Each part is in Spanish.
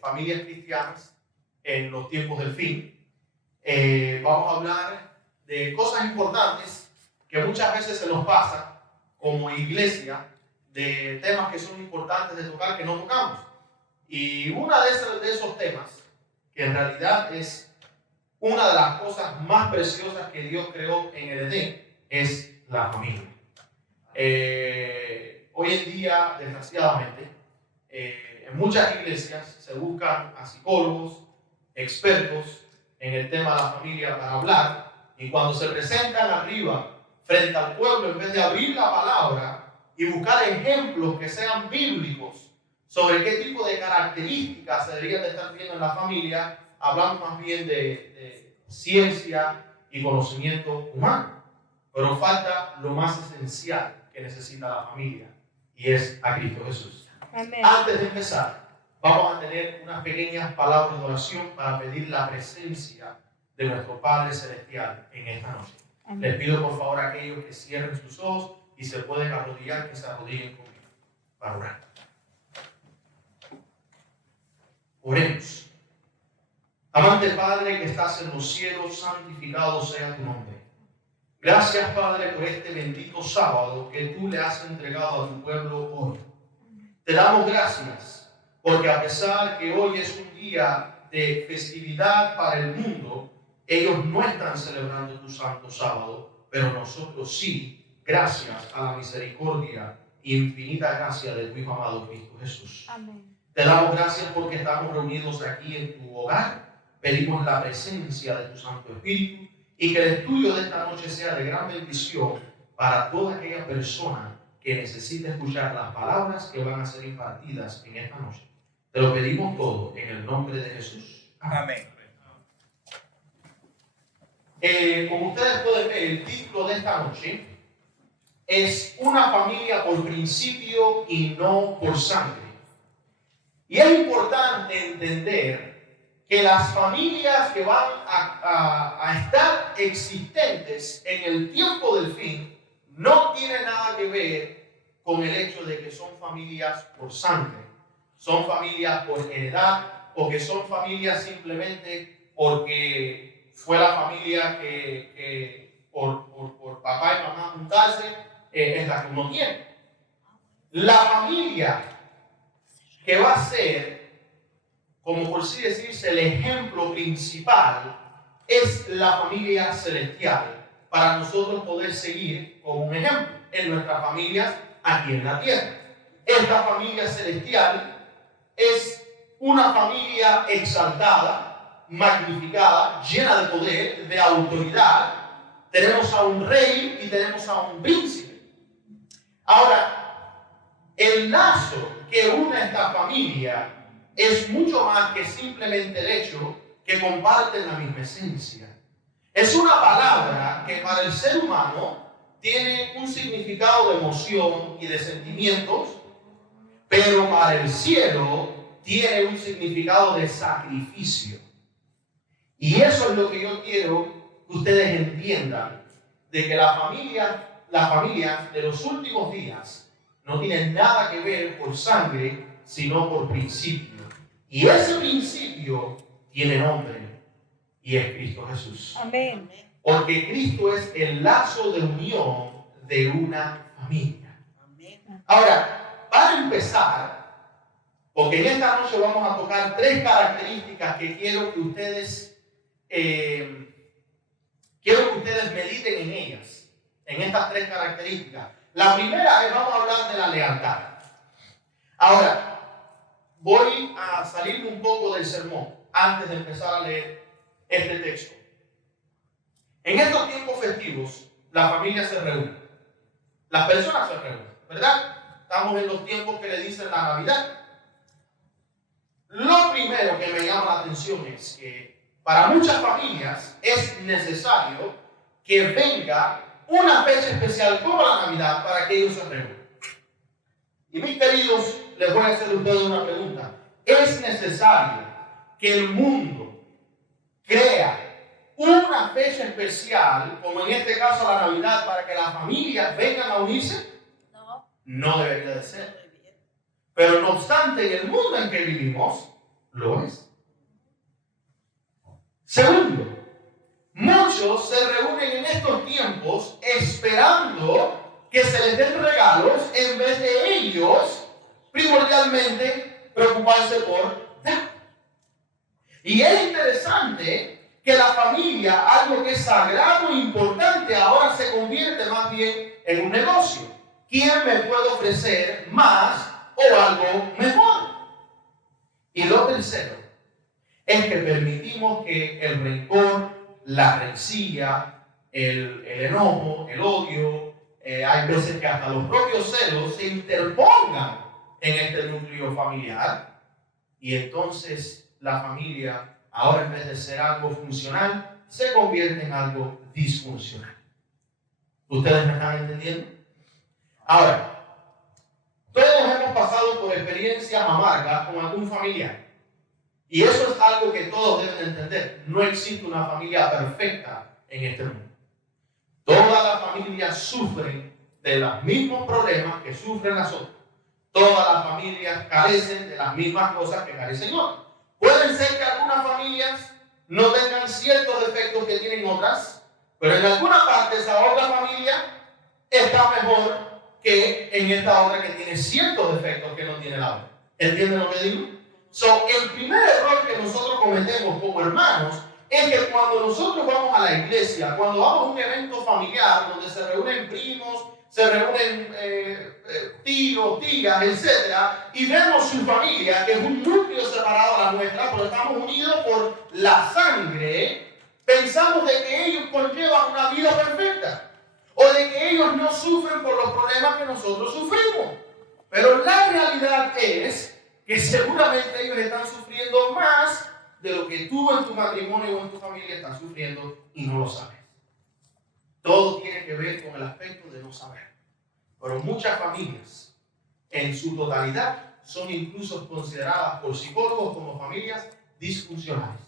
familias cristianas en los tiempos del fin. Vamos a hablar de cosas importantes que muchas veces se nos pasa como iglesia, de temas que son importantes de tocar que no tocamos. Y uno de esos temas, que en realidad es una de las cosas más preciosas que Dios creó en el Edén, es la familia. Hoy en día, desgraciadamente, en muchas iglesias se buscan a psicólogos, expertos en el tema de la familia para hablar, y cuando se presentan arriba frente al pueblo, en vez de abrir la palabra y buscar ejemplos que sean bíblicos sobre qué tipo de características se deberían de estar viendo en la familia, hablamos más bien de ciencia y conocimiento humano. Pero falta lo más esencial que necesita la familia, y es a Cristo Jesús. Amén. Antes de empezar, vamos a tener unas pequeñas palabras de oración para pedir la presencia de nuestro Padre Celestial en esta noche. Amén. Les pido por favor a aquellos que cierren sus ojos y se pueden arrodillar, que se arrodillen conmigo para orar. Oremos. Amante Padre que estás en los cielos, santificado sea tu nombre. Gracias, Padre, por este bendito sábado que tú le has entregado a tu pueblo hoy. Te damos gracias porque a pesar que hoy es un día de festividad para el mundo, ellos no están celebrando tu santo sábado, pero nosotros sí, gracias a la misericordia e infinita gracia de tu Hijo amado Cristo Jesús. Amén. Te damos gracias porque estamos reunidos aquí en tu hogar. Pedimos la presencia de tu Santo Espíritu y que el estudio de esta noche sea de gran bendición para toda aquella persona que necesite escuchar las palabras que van a ser impartidas en esta noche. Te lo pedimos todo en el nombre de Jesús. Amén. Como ustedes pueden ver, el título de esta noche es Una familia por principio y no por sangre. Y es importante entender que las familias que van a estar existentes en el tiempo del fin no tienen nada que ver con el hecho de que son familias por sangre, son familias por heredad, o que son familias simplemente porque fue la familia que por papá y mamá juntarse es la que uno tiene. La familia que va a ser, como por así decirse, el ejemplo principal, es la familia celestial, para nosotros poder seguir como un ejemplo en nuestras familias aquí en la tierra. Esta familia celestial es una familia exaltada, magnificada, llena de poder, de autoridad. Tenemos a un rey y tenemos a un príncipe. Ahora, el lazo que une a esta familia es mucho más que simplemente el hecho que comparten la misma esencia. Es una palabra que para el ser humano tiene un significado de emoción y de sentimientos, pero para el cielo tiene un significado de sacrificio. Y eso es lo que yo quiero que ustedes entiendan, de que la familia de los últimos días no tiene nada que ver por sangre, sino por principio. Y ese principio tiene nombre, y es Cristo Jesús. Amén. Porque Cristo es el lazo de unión de una familia. Ahora, para empezar, porque en esta noche vamos a tocar tres características que quiero que ustedes mediten en ellas, en estas tres características. La primera es, vamos a hablar de la lealtad. Ahora, voy a salirme un poco del sermón antes de empezar a leer este texto. En estos tiempos festivos, la familia se reúne. Las personas se reúnen, ¿verdad? Estamos en los tiempos que le dicen la Navidad. Lo primero que me llama la atención es que para muchas familias es necesario que venga una fecha especial como la Navidad para que ellos se reúnan. Y mis queridos, les voy a hacer a ustedes una pregunta. ¿Es necesario que el mundo crea una fecha especial, como en este caso la Navidad, para que las familias vengan a unirse? No. No debería de ser. Pero no obstante, en el mundo en que vivimos, lo es. Segundo, muchos se reúnen en estos tiempos esperando que se les den regalos en vez de ellos primordialmente preocuparse por dar. Y es interesante que la familia, algo que es sagrado e importante, ahora se convierte más bien en un negocio. ¿Quién me puede ofrecer más o algo mejor? Y lo tercero es que permitimos que el rencor, la rencilla, el enojo, el odio, hay veces que hasta los propios celos se interpongan en este núcleo familiar, y entonces la familia, ahora en vez de ser algo funcional, se convierte en algo disfuncional. ¿Ustedes me están entendiendo? Ahora, todos hemos pasado por experiencias amargas con algún familiar. Y eso es algo que todos deben entender. No existe una familia perfecta en este mundo. Todas las familias sufren de los mismos problemas que sufren las otras. Todas las familias carecen de las mismas cosas que carecen otras. Pueden ser que algunas familias no tengan ciertos defectos que tienen otras, pero en alguna parte esa otra familia está mejor que en esta otra que tiene ciertos defectos que no tiene la otra. ¿Entienden lo que digo? El primer error que nosotros cometemos como hermanos es que cuando nosotros vamos a la iglesia, cuando vamos a un evento familiar donde se reúnen primos, se reúnen tíos, tías, etc., y vemos su familia, que es un núcleo separado a la nuestra, pero estamos unidos por la sangre, pensamos de que ellos conllevan una vida perfecta, o de que ellos no sufren por los problemas que nosotros sufrimos. Pero la realidad es que seguramente ellos están sufriendo más de lo que tú en tu matrimonio o en tu familia estás sufriendo y no lo sabes. Todo tiene que ver con el aspecto de no saber. Pero muchas familias, en su totalidad, son incluso consideradas por psicólogos como familias disfuncionales.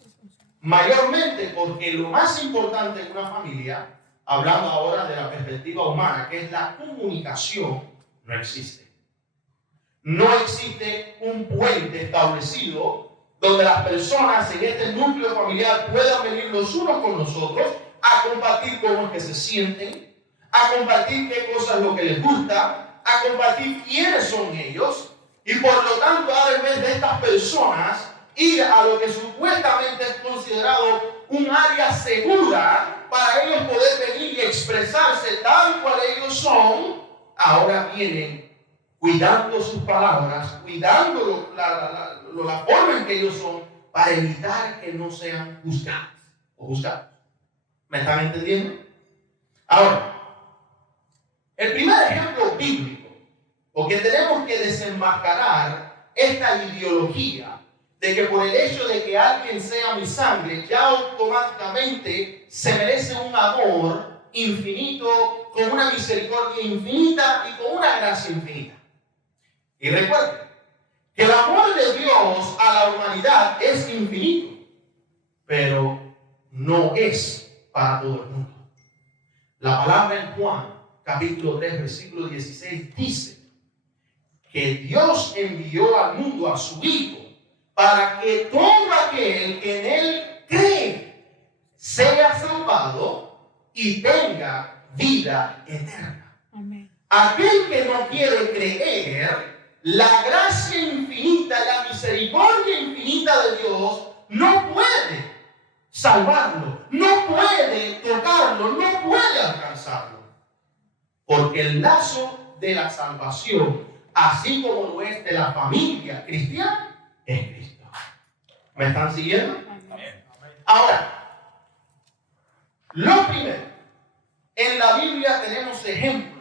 Mayormente porque lo más importante en una familia, hablando ahora de la perspectiva humana, que es la comunicación, no existe. No existe un puente establecido donde las personas en este núcleo familiar puedan venir los unos con los otros a compartir cómo es que se sienten, a compartir qué cosas es lo que les gusta, a compartir quiénes son ellos, y por lo tanto, ahora en vez de estas personas ir a lo que supuestamente es considerado un área segura para ellos poder venir y expresarse tal cual ellos son, ahora vienen cuidando sus palabras, cuidando la forma en que ellos son, para evitar que no sean juzgados o juzgados. ¿Me están entendiendo? Ahora, el primer ejemplo bíblico, porque tenemos que desenmascarar esta ideología de que por el hecho de que alguien sea mi sangre, ya automáticamente se merece un amor infinito, con una misericordia infinita y con una gracia infinita. Y recuerden que el amor de Dios a la humanidad es infinito, pero no es para todo el mundo. La palabra en Juan, capítulo 3, versículo 16, dice que Dios envió al mundo a su Hijo para que todo aquel que en Él cree sea salvado y tenga vida eterna. Amén. Aquel que no quiere creer, la gracia infinita, la misericordia infinita de Dios no puede salvarlo, no puede tocarlo, no puede alcanzarlo. Porque el lazo de la salvación, así como lo es de la familia cristiana, es Cristo. ¿Me están siguiendo? Ahora, lo primero, en la Biblia tenemos ejemplos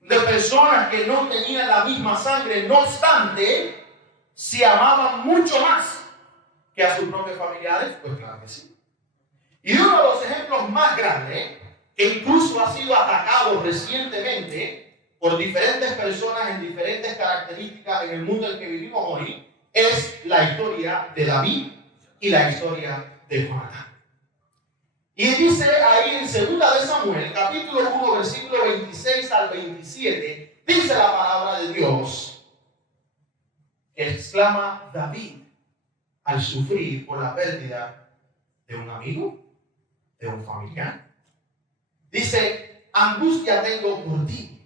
de personas que no tenían la misma sangre, no obstante, se amaban mucho más que a sus propios familiares. Pues claro que sí. Y uno de los ejemplos más grandes, que incluso ha sido atacado recientemente por diferentes personas en diferentes características en el mundo en el que vivimos hoy, es la historia de David y la historia de Jonatán. Y dice ahí en 2 de Samuel, capítulo 1, versículo 26 al 27, dice la palabra de Dios: exclama David al sufrir por la pérdida de un amigo, de un familiar. Dice, angustia tengo por ti,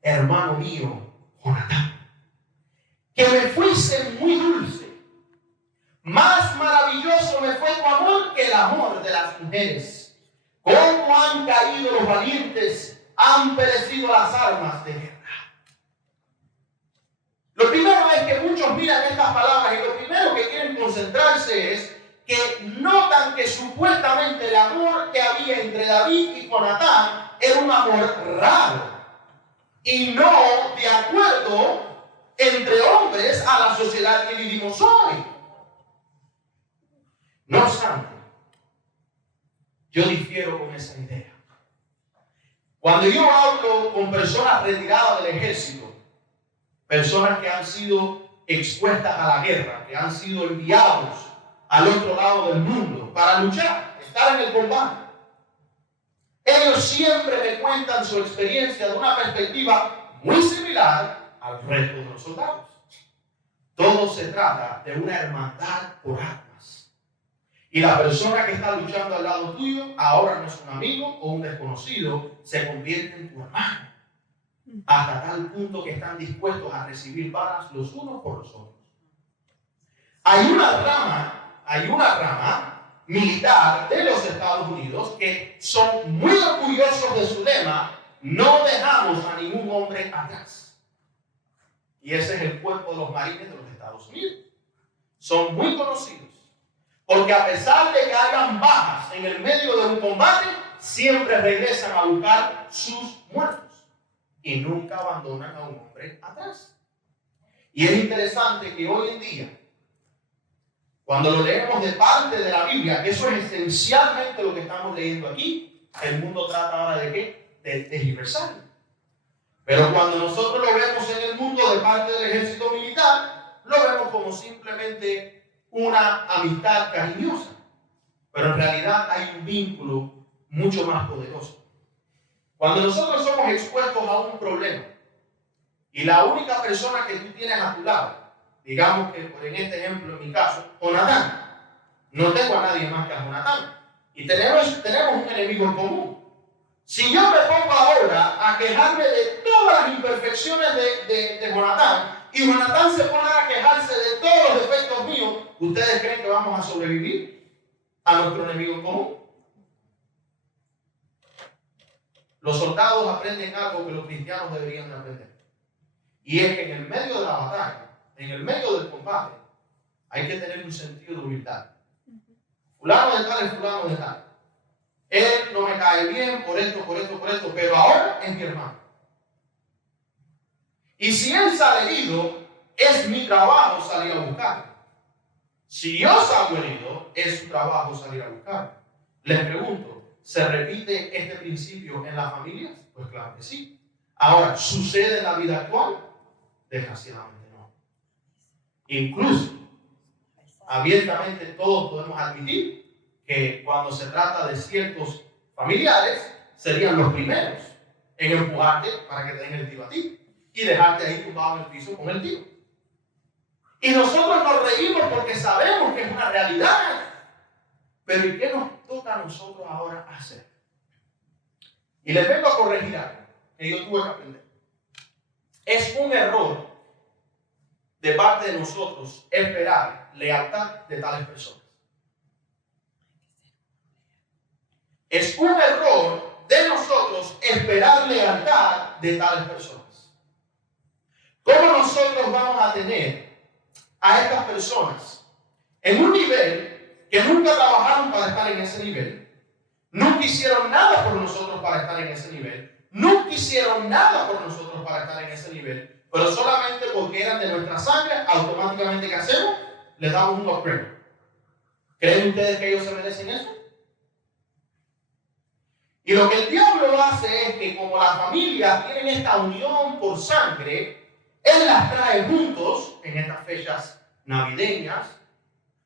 hermano mío, Jonatán, que me fuiste muy dulce. Más maravilloso me fue tu amor que el amor de las mujeres. Cómo han caído los valientes, han perecido las armas de guerra. Lo primero es que muchos miran estas palabras y lo primero que quieren concentrarse es que notan que supuestamente el amor que había entre David y Jonatán era un amor raro y no de acuerdo entre hombres a la sociedad que vivimos hoy. No obstante, yo difiero con esa idea. Cuando yo hablo con personas retiradas del ejército, personas que han sido expuestas a la guerra, que han sido enviados al otro lado del mundo para luchar, estar en el combate, ellos siempre me cuentan su experiencia de una perspectiva muy similar al resto de los soldados. Todo se trata de una hermandad por armas. Y la persona que está luchando al lado tuyo ahora no es un amigo o un desconocido, se convierte en tu hermano. Hasta tal punto que están dispuestos a recibir balas los unos por los otros. Hay una rama militar de los Estados Unidos que son muy orgullosos de su lema: no dejamos a ningún hombre atrás. Y ese es el cuerpo de los marines de los Estados Unidos. Son muy conocidos porque a pesar de que hayan bajas en el medio de un combate, siempre regresan a buscar sus muertos y nunca abandonan a un hombre atrás. Y es interesante que hoy en día, cuando lo leemos de parte de la Biblia, que eso es esencialmente lo que estamos leyendo aquí, el mundo trata ahora de ¿qué? De tergiversarlo. Pero cuando nosotros lo vemos en el mundo de parte del ejército militar, lo vemos como simplemente una amistad cariñosa. Pero en realidad hay un vínculo mucho más poderoso. Cuando nosotros somos expuestos a un problema y la única persona que tú tienes a tu lado, digamos que en este ejemplo, en mi caso, Jonatán, no tengo a nadie más que a Jonatán, y tenemos un enemigo en común. Si yo me pongo ahora a quejarme de todas las imperfecciones de Jonatán, y Jonatán se pone a quejarse de todos los defectos míos, ¿ustedes creen que vamos a sobrevivir a nuestro enemigo en común? Los soldados aprenden algo que los cristianos deberían de aprender. Y es que en el medio de la batalla, en el medio del combate, hay que tener un sentido de humildad. Fulano de tal es fulano de tal. Él no me cae bien por esto, pero ahora es mi hermano. Y si él sale herido, es mi trabajo salir a buscarlo. Si yo salgo herido, es su trabajo salir a buscarlo. Les pregunto, ¿se repite este principio en las familias? Pues claro que sí. Ahora, ¿sucede en la vida actual? Desgraciadamente no. Incluso, abiertamente todos podemos admitir que cuando se trata de ciertos familiares, serían los primeros en empujarte para que te den el tiro a ti y dejarte ahí tumbado en el piso con el tiro. Y nosotros nos reímos porque sabemos que es una realidad. Pero ¿y qué nos toca a nosotros ahora hacer? Y les vengo a corregir algo que yo tuve que aprender. Es un error de parte de nosotros esperar lealtad de tales personas. Es un error de nosotros esperar lealtad de tales personas. ¿Cómo nosotros vamos a tener a estas personas en un nivel que nunca trabajaron para estar en ese nivel? Nunca hicieron nada por nosotros para estar en ese nivel. Nunca hicieron nada por nosotros para estar en ese nivel. Pero solamente porque eran de nuestra sangre, automáticamente ¿qué hacemos? Les damos un upgrade. ¿Creen ustedes que ellos se merecen eso? Y lo que el diablo hace es que como las familias tienen esta unión por sangre, él las trae juntos en estas fechas navideñas,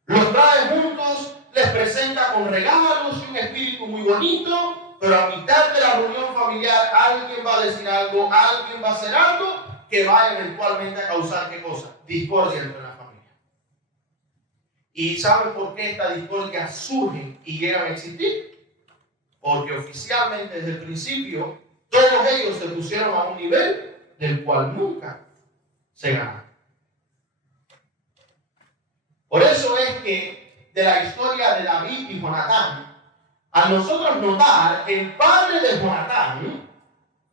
los trae juntos, les presenta con regalos y un espíritu muy bonito, pero a mitad de la reunión familiar alguien va a decir algo, alguien va a hacer algo que va eventualmente a causar ¿qué cosa? Discordia entre la familia. ¿Y saben por qué estas discordias surgen y llegan a existir? Porque oficialmente desde el principio todos ellos se pusieron a un nivel del cual nunca se ganaron. Por eso es que de la historia de David y Jonatán, a nosotros notar el padre de Jonatán,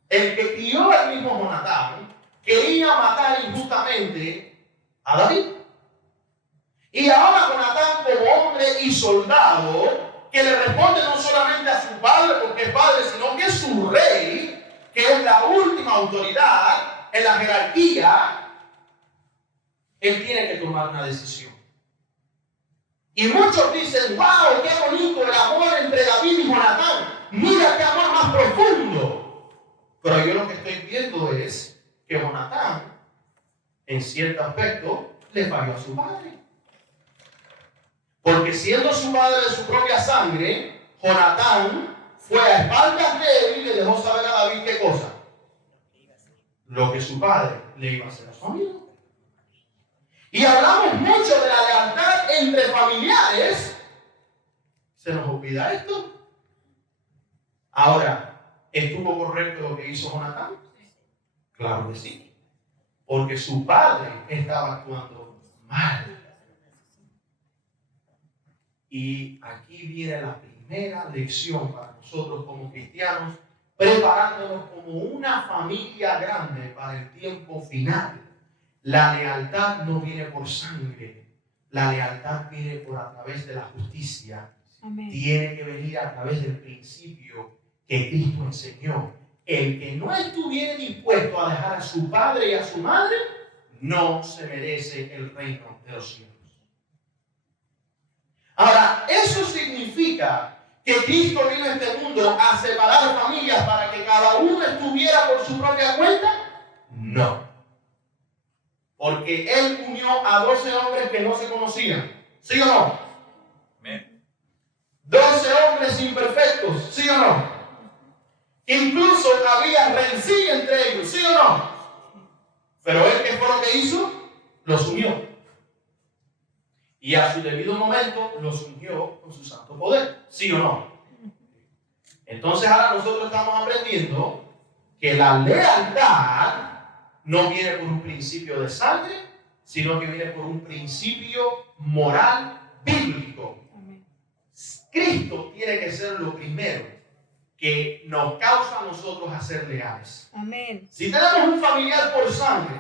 el que crió al mismo Jonatán, quería matar injustamente a David. Y ahora Jonatán, como hombre y soldado, que le responde no solamente a su padre porque es padre, sino que es su rey, que es la última autoridad en la jerarquía, él tiene que tomar una decisión. Y muchos dicen, wow, qué bonito el amor entre David y Jonatán. Mira qué amor más profundo. Pero yo lo que estoy viendo es que Jonatán, en cierto aspecto, le falló a su padre. Porque siendo su padre de su propia sangre, Jonatán fue a espaldas de él y le dejó saber a David qué cosa. Lo que su padre le iba a hacer a su amigo. Y hablamos mucho de la lealtad entre familiares. ¿Se nos olvida esto? Ahora, ¿estuvo correcto lo que hizo Jonatán? Claro que sí. Porque su padre estaba actuando mal. Y aquí viene la primera lección para nosotros como cristianos, preparándonos como una familia grande para el tiempo final. La lealtad no viene por sangre, la lealtad viene por a través de la justicia. Amén. Tiene que venir a través del principio que Cristo enseñó. El que no estuviera dispuesto a dejar a su padre y a su madre, no se merece el reino de los cielos. Ahora, ¿eso significa que Cristo vino a este mundo a separar familias para que cada uno estuviera por su propia cuenta? No. Porque Él unió a 12 hombres que no se conocían. ¿Sí o no? Amén. 12 hombres imperfectos. ¿Sí o no? Incluso había rencilla entre ellos. ¿Sí o no? Pero Él, ¿qué fue lo que hizo? Los unió. Y a su debido momento los ungió con su santo poder. ¿Sí o no? Entonces ahora nosotros estamos aprendiendo que la lealtad no viene por un principio de sangre, sino que viene por un principio moral bíblico. Amén. Cristo tiene que ser lo primero que nos causa a nosotros a ser leales. Amén. Si tenemos un familiar por sangre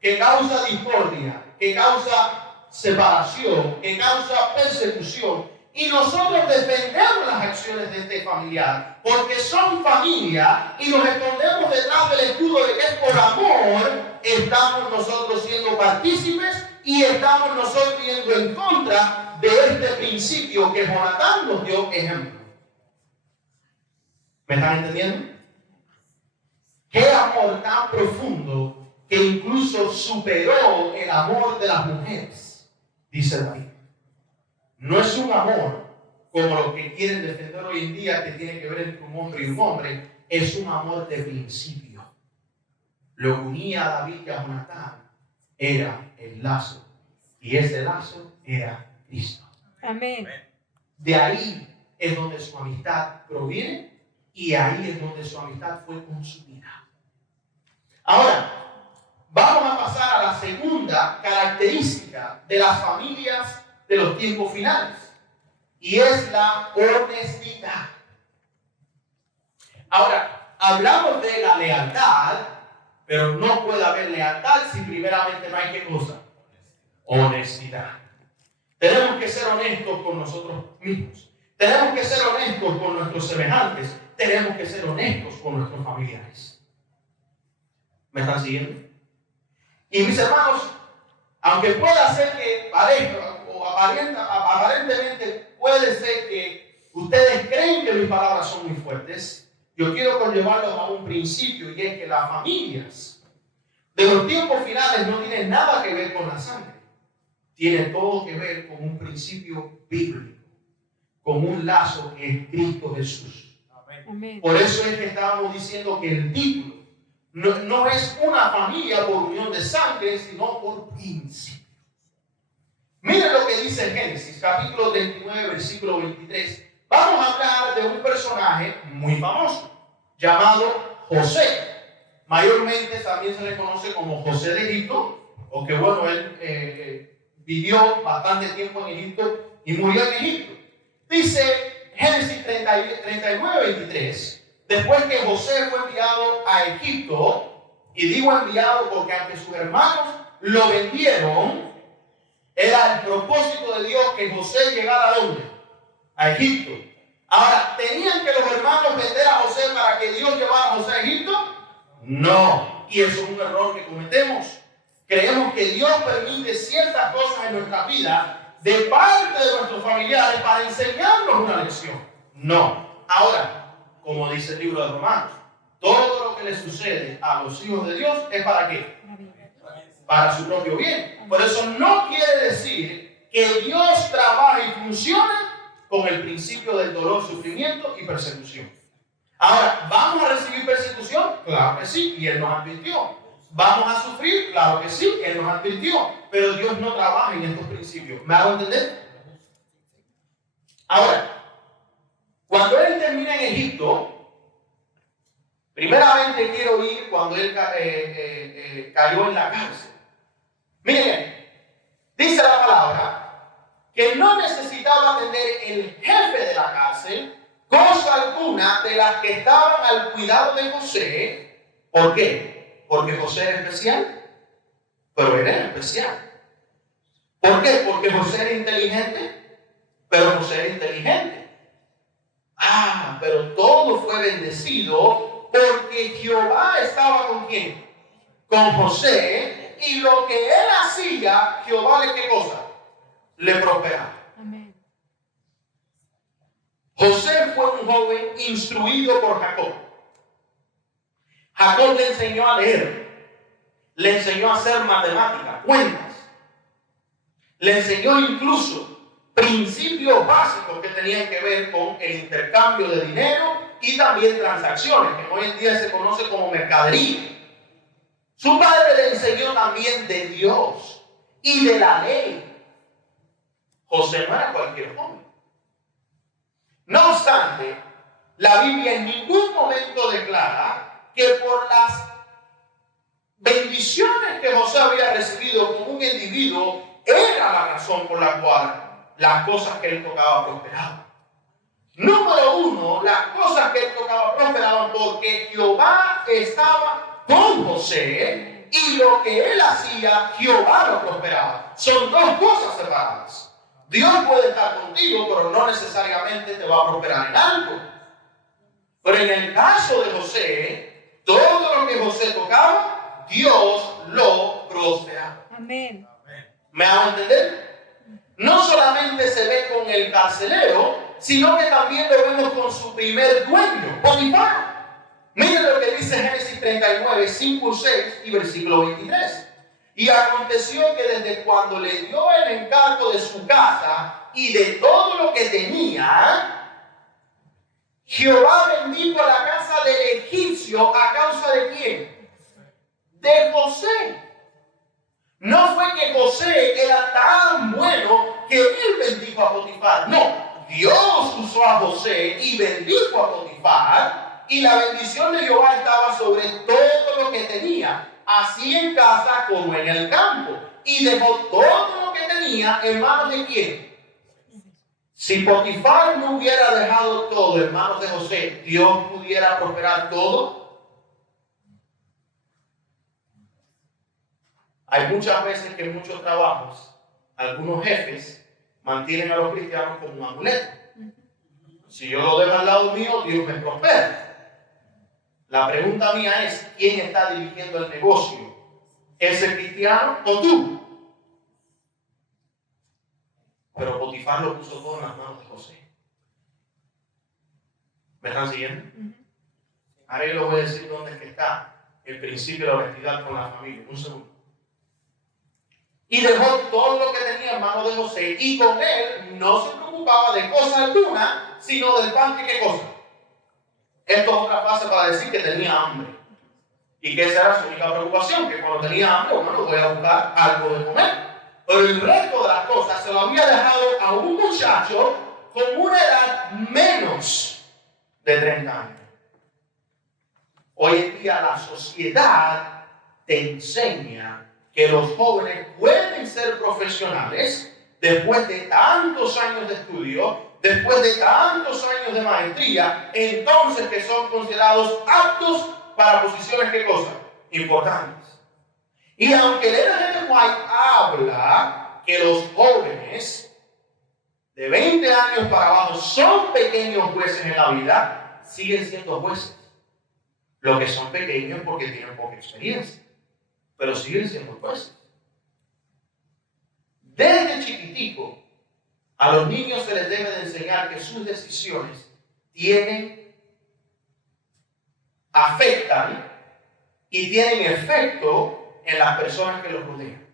que causa discordia, que causa separación, que causa persecución, y nosotros defendemos las acciones de este familiar porque son familia y nos escondemos detrás del escudo de que es por amor, estamos nosotros siendo partícipes y estamos nosotros yendo en contra de este principio que Jonatán nos dio ejemplo. ¿Me están entendiendo? Qué amor tan profundo que incluso superó el amor de las mujeres, dice David. No es un amor como lo que quieren defender hoy en día, que tiene que ver entre un hombre y un hombre. Es un amor de principio. Lo que unía a David y a Jonatán era el lazo. Y ese lazo era Cristo. Amén. De ahí es donde su amistad proviene y ahí es donde su amistad fue consumida. Ahora, vamos a pasar a la segunda característica de las familias de los tiempos finales, y es la honestidad. Ahora, hablamos de la lealtad, pero no puede haber lealtad si primeramente no hay ¿qué cosa? Honestidad. Tenemos que ser honestos con nosotros mismos, tenemos que ser honestos con nuestros semejantes, tenemos que ser honestos con nuestros familiares. ¿Me están siguiendo? Y mis hermanos, aunque pueda ser que parezca aparentemente puede ser que ustedes creen que mis palabras son muy fuertes, yo quiero conllevarlos a un principio, y es que las familias de los tiempos finales no tienen nada que ver con la sangre, tienen todo que ver con un principio bíblico, con un lazo que es Cristo Jesús. Amén. Por eso es que estábamos diciendo que el título No es una familia por unión de sangre, sino por principio. Miren lo que dice en Génesis, capítulo 39, versículo 23. Vamos a hablar de un personaje muy famoso, llamado José. Mayormente también se le conoce como José de Egipto, porque bueno, él vivió bastante tiempo en Egipto y murió en Egipto. Dice Génesis 39, 23. Después que José fue enviado a Egipto, y digo enviado porque aunque sus hermanos lo vendieron, era el propósito de Dios que José llegara ¿a dónde? A Egipto. Ahora, ¿tenían que los hermanos vender a José para que Dios llevara a José a Egipto? No. Y eso es un error que cometemos. Creemos que Dios permite ciertas cosas en nuestra vida de parte de nuestros familiares para enseñarnos una lección. No. Ahora, como dice el libro de Romanos, todo lo que le sucede a los hijos de Dios es ¿para qué? Para su propio bien. Por eso no quiere decir que Dios trabaja y funciona con el principio del dolor, sufrimiento y persecución. Ahora, ¿vamos a recibir persecución? Claro que sí, y Él nos advirtió. ¿Vamos a sufrir? Claro que sí, Él nos advirtió. Pero Dios no trabaja en estos principios. ¿Me hago entender? Ahora, cuando Él termina en Egipto, primeramente quiero ir cuando Él cayó en la cárcel. Miren, dice la palabra que no necesitaba atender el jefe de la cárcel cosa alguna de las que estaban al cuidado de José. ¿Por qué? Porque José era especial, pero él era especial. ¿Por qué? Porque José era inteligente, pero José era inteligente. Pero todo fue bendecido porque Jehová estaba ¿con quién? Con José, y lo que él hacía, Jehová le ¿qué cosa? Le prosperaba. Amén. José fue un joven instruido por Jacob. Jacob le enseñó a leer, le enseñó a hacer matemáticas, cuentas, le enseñó incluso principios básicos que tenían que ver con el intercambio de dinero y también transacciones, que hoy en día se conoce como mercadería. Su padre le enseñó también de Dios y de la ley. José no era cualquier joven. No obstante, la Biblia en ningún momento declara que por las bendiciones que José había recibido como un individuo era la razón por la cual las cosas que él tocaba prosperaban. Número uno, las cosas que él tocaba prosperaban porque Jehová estaba con José y lo que él hacía, Jehová lo prosperaba. Son dos cosas separadas. Dios puede estar contigo, pero no necesariamente te va a prosperar en algo. Pero en el caso de José, todo lo que José tocaba, Dios lo prosperaba. Amén. ¿Me hago entender? No solamente se ve con el carcelero, sino que también lo vemos con su primer dueño, Potifar. Miren lo que dice Génesis 39, 5, 6 y versículo 23. Y aconteció que desde cuando le dio el encargo de su casa y de todo lo que tenía, Jehová bendijo a la casa del egipcio a causa de ¿quién? De José. No fue que José era tan bueno que él bendijo a Potifar. No, Dios usó a José y bendijo a Potifar, y la bendición de Jehová estaba sobre todo lo que tenía, así en casa como en el campo. Y dejó todo lo que tenía en manos de ¿quién? Si Potifar no hubiera dejado todo en manos de José, ¿Dios pudiera prosperar todo? Hay muchas veces que en muchos trabajos, algunos jefes mantienen a los cristianos como un amuleto. Si yo lo dejo al lado mío, Dios me prospera. La pregunta mía es, ¿quién está dirigiendo el negocio? ¿Ese cristiano o tú? Pero Potifar lo puso todo en las manos de José. ¿Me están siguiendo? Ahora yo les voy a decir dónde es que está el principio de la honestidad con la familia. Un segundo. Y dejó todo lo que tenía en manos de José, y con él no se preocupaba de cosa alguna, sino del pan que ¿qué cosa? Esto es otra frase para decir que tenía hambre. y que esa era su única preocupación, que cuando tenía hambre, bueno, voy a buscar algo de comer. Pero el resto de las cosas se lo había dejado a un muchacho con una edad menos de 30 años. Hoy en día la sociedad te enseña que los jóvenes pueden ser profesionales después de tantos años de estudio, después de tantos años de maestría, entonces que son considerados aptos para posiciones, ¿qué cosa? Importantes. Y aunque el Ellen G. White habla que los jóvenes de 20 años para abajo son pequeños jueces en la vida, siguen siendo jueces. Lo que son pequeños porque tienen poca experiencia, pero siguen siendo jueces. Desde chiquitico, a los niños se les debe de enseñar que sus decisiones afectan y tienen efecto en las personas que los rodean.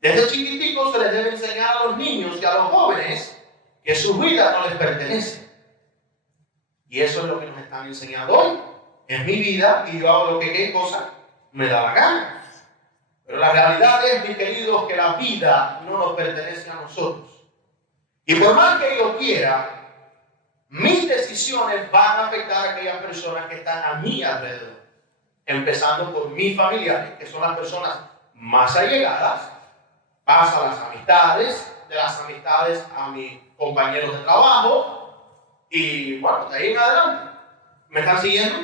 Desde chiquiticos se les debe enseñar a los niños y a los jóvenes que su vida no les pertenece. Y eso es lo que nos están enseñando hoy. Es mi vida y yo hago lo que qué cosa me da la gana. Pero la realidad es, mis queridos, que la vida no nos pertenece a nosotros. Y por más que yo quiera, mis decisiones van a afectar a aquellas personas que están a mi alrededor. Empezando por mis familiares, que son las personas más allegadas, pasa a las amistades, de las amistades a mis compañeros de trabajo, y bueno, de ahí en adelante. ¿Me están siguiendo?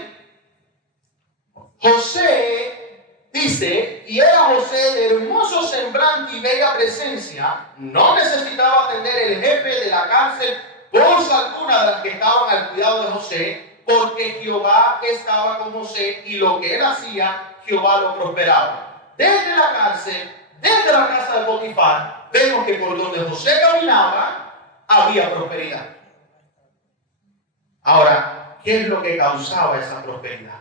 José dice, y era José de hermoso semblante y bella presencia, no necesitaba atender el jefe de la cárcel cosa alguna de las que estaban al cuidado de José, porque Jehová estaba con José y lo que él hacía, Jehová lo prosperaba. Desde la cárcel, desde la casa de Potifar, vemos que por donde José caminaba, había prosperidad. Ahora, ¿qué es lo que causaba esa prosperidad?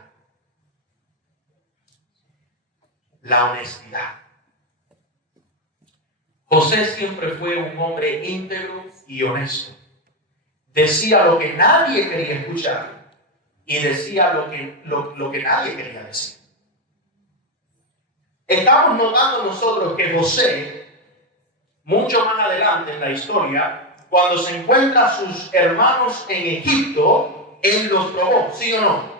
La honestidad. José siempre fue un hombre íntegro y honesto. Decía lo que nadie quería escuchar y decía lo que nadie quería decir. Estamos notando nosotros que José, mucho más adelante en la historia, cuando se encuentra a sus hermanos en Egipto, él los probó, ¿sí o no?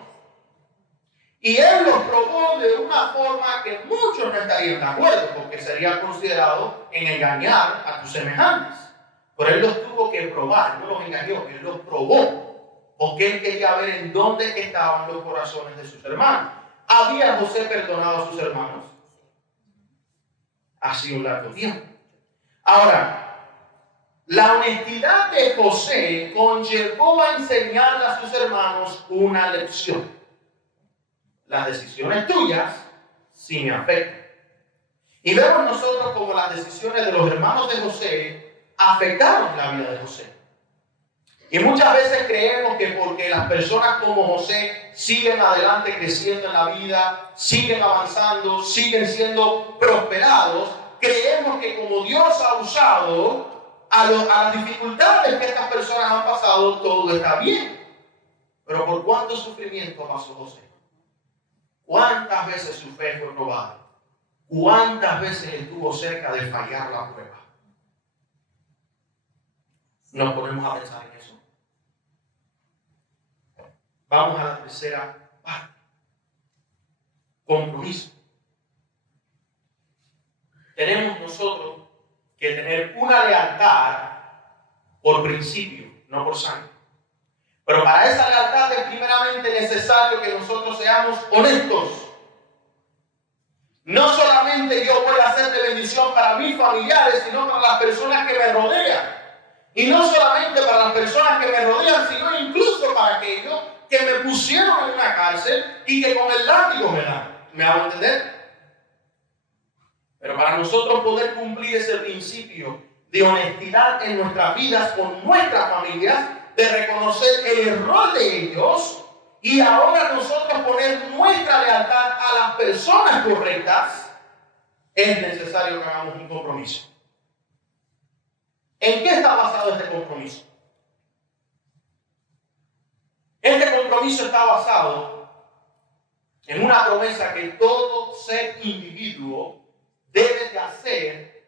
Y él los probó de una forma que muchos no estarían de acuerdo, porque sería considerado en engañar a tus semejantes. Pero él los tuvo que probar, no los engañó, él los probó, porque él quería ver en dónde estaban los corazones de sus hermanos. ¿Había José perdonado a sus hermanos? Ha sido un largo tiempo. Ahora, la honestidad de José conllevó a enseñarle a sus hermanos una lección. Las decisiones tuyas sí me afectan. Y vemos nosotros como las decisiones de los hermanos de José afectaron la vida de José. Y muchas veces creemos que porque las personas como José siguen adelante creciendo en la vida, siguen avanzando, siguen siendo prosperados, creemos que como Dios ha usado a las dificultades que estas personas han pasado, todo está bien. Pero ¿por cuánto sufrimiento pasó José? ¿Cuántas veces su fe fue probada? ¿Cuántas veces estuvo cerca de fallar la prueba? Nos ponemos a pensar en eso. Vamos a la tercera parte. Compromiso. Tenemos nosotros que tener una lealtad por principio, no por sangre. Pero para esa lealtad es primeramente necesario que nosotros seamos honestos. No solamente yo voy a ser de bendición para mis familiares, sino para las personas que me rodean. Y no solamente para las personas que me rodean, sino incluso para aquellos que me pusieron en una cárcel y que con el látigo me dan. ¿Me hago entender? Pero para nosotros poder cumplir ese principio de honestidad en nuestras vidas con nuestras familias, de reconocer el error de ellos y ahora nosotros poner nuestra lealtad a las personas correctas, es necesario que hagamos un compromiso. ¿En qué está basado este compromiso? Este compromiso está basado en una promesa que todo ser individuo debe de hacer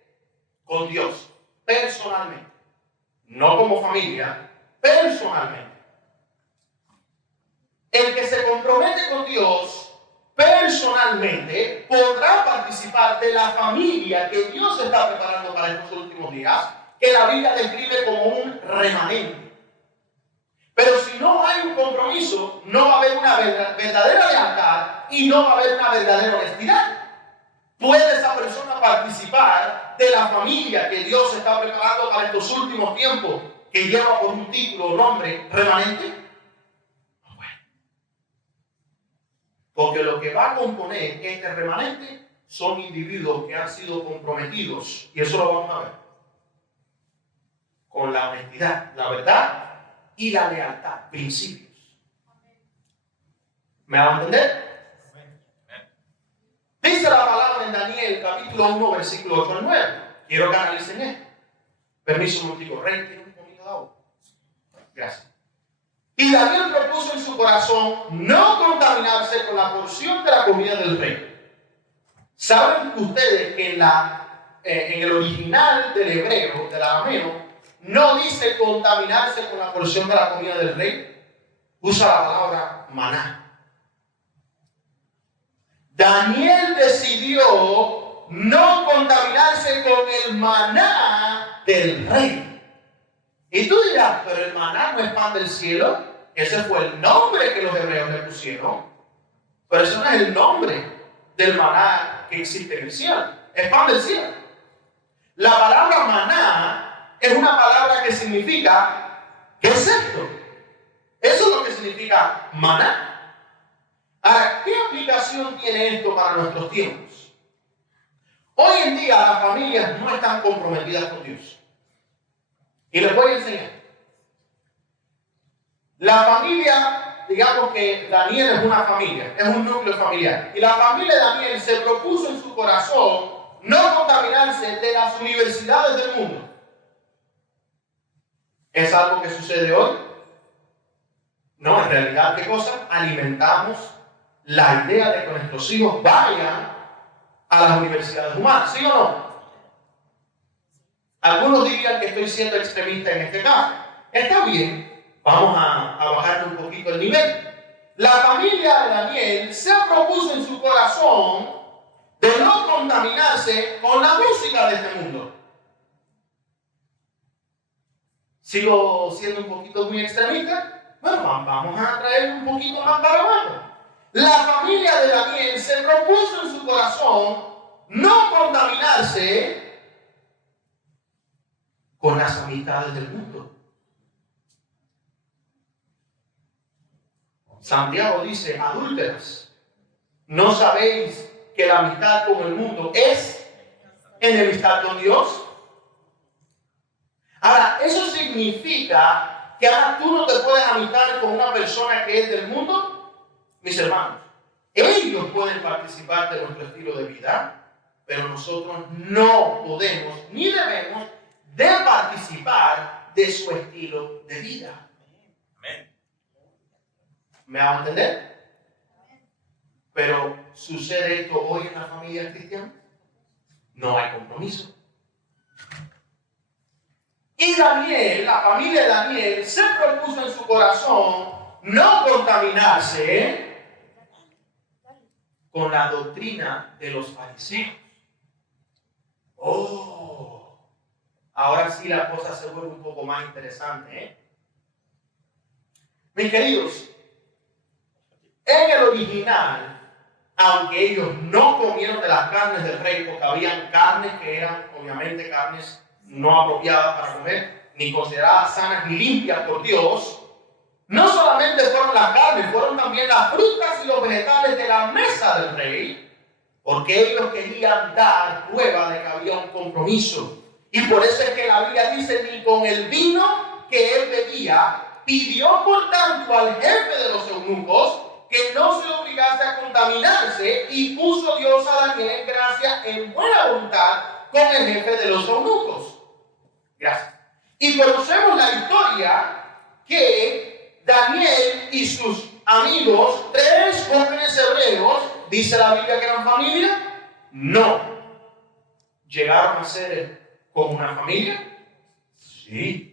con Dios, personalmente. No como familia, personalmente. El que se compromete con Dios personalmente podrá participar de la familia que Dios está preparando para estos últimos días, que la Biblia describe como un remanente. Pero si no hay un compromiso, no va a haber una verdadera lealtad y no va a haber una verdadera honestidad. ¿Puede esa persona participar de la familia que Dios está preparando para estos últimos tiempos, que lleva por un título o nombre remanente? No puede. Porque lo que va a componer este remanente son individuos que han sido comprometidos, y eso lo vamos a ver, con la honestidad, la verdad y la lealtad, principios. ¿Me van a entender? Dice la palabra en Daniel, capítulo 1, versículo 8 al 9. Quiero que analicen esto. Permiso, un momentico. Rey, ¿tiene un poquito de agua? Gracias. Y Daniel propuso en su corazón no contaminarse con la porción de la comida del rey. ¿Saben ustedes que en el original del hebreo, del arameo, no dice contaminarse con la porción de la comida del rey? Usa la palabra maná. Daniel decidió no contaminarse con el maná del rey. Y tú dirás, pero el maná no es pan del cielo. Ese fue el nombre que los hebreos le pusieron. Pero eso no es el nombre del maná que existe en el cielo. Es pan del cielo. La palabra maná es una palabra que significa, ¿qué es esto? Eso es lo que significa maná. Ahora, ¿qué aplicación tiene esto para nuestros tiempos? Hoy en día las familias no están comprometidas con Dios. Y les voy a enseñar. La familia, digamos que Daniel es una familia, es un núcleo familiar. Y la familia de Daniel se propuso en su corazón no contaminarse de las universidades del mundo. ¿Es algo que sucede hoy? No, en realidad, ¿qué cosa? Alimentamos la idea de que nuestros hijos vayan a las universidades humanas, ¿sí o no? Algunos dirían que estoy siendo extremista en este caso. Está bien, vamos a bajar un poquito el nivel. La familia de Daniel se propuso en su corazón de no contaminarse con la música de este mundo. ¿Sigo siendo un poquito muy extremista? Bueno, vamos a traer un poquito más para abajo. La familia de Daniel se propuso en su corazón no contaminarse con las amistades del mundo. Santiago dice, adúlteras, ¿no sabéis que la amistad con el mundo es enemistad con Dios? Ahora, ¿eso significa que ahora tú no te puedes amistar con una persona que es del mundo? Mis hermanos, ellos pueden participar de nuestro estilo de vida, pero nosotros no podemos ni debemos de participar de su estilo de vida. Amén. ¿Me van a entender? Pero ¿sucede esto hoy en la familia cristiana? No hay compromiso. Y Daniel, la familia de Daniel, se propuso en su corazón no contaminarse con la doctrina de los fariseos. Oh, ahora sí la cosa se vuelve un poco más interesante, Mis queridos, en el original, aunque ellos no comieron de las carnes del rey, porque habían carnes que eran obviamente carnes no apropiadas para comer, ni consideradas sanas ni limpias por Dios, no solamente fueron las carnes, fueron también las frutas y los vegetales de la mesa del rey, porque ellos querían dar prueba de que había un compromiso. Y por eso es que la Biblia dice, ni con el vino que él bebía, pidió por tanto al jefe de los eunucos que no se obligase a contaminarse, y puso Dios a Daniel en gracia en buena voluntad con el jefe de los eunucos. Gracias. Y conocemos la historia que Daniel y sus amigos, 3 jóvenes hebreos, ¿dice la Biblia que eran familia? No. ¿Llegaron a ser como una familia? Sí.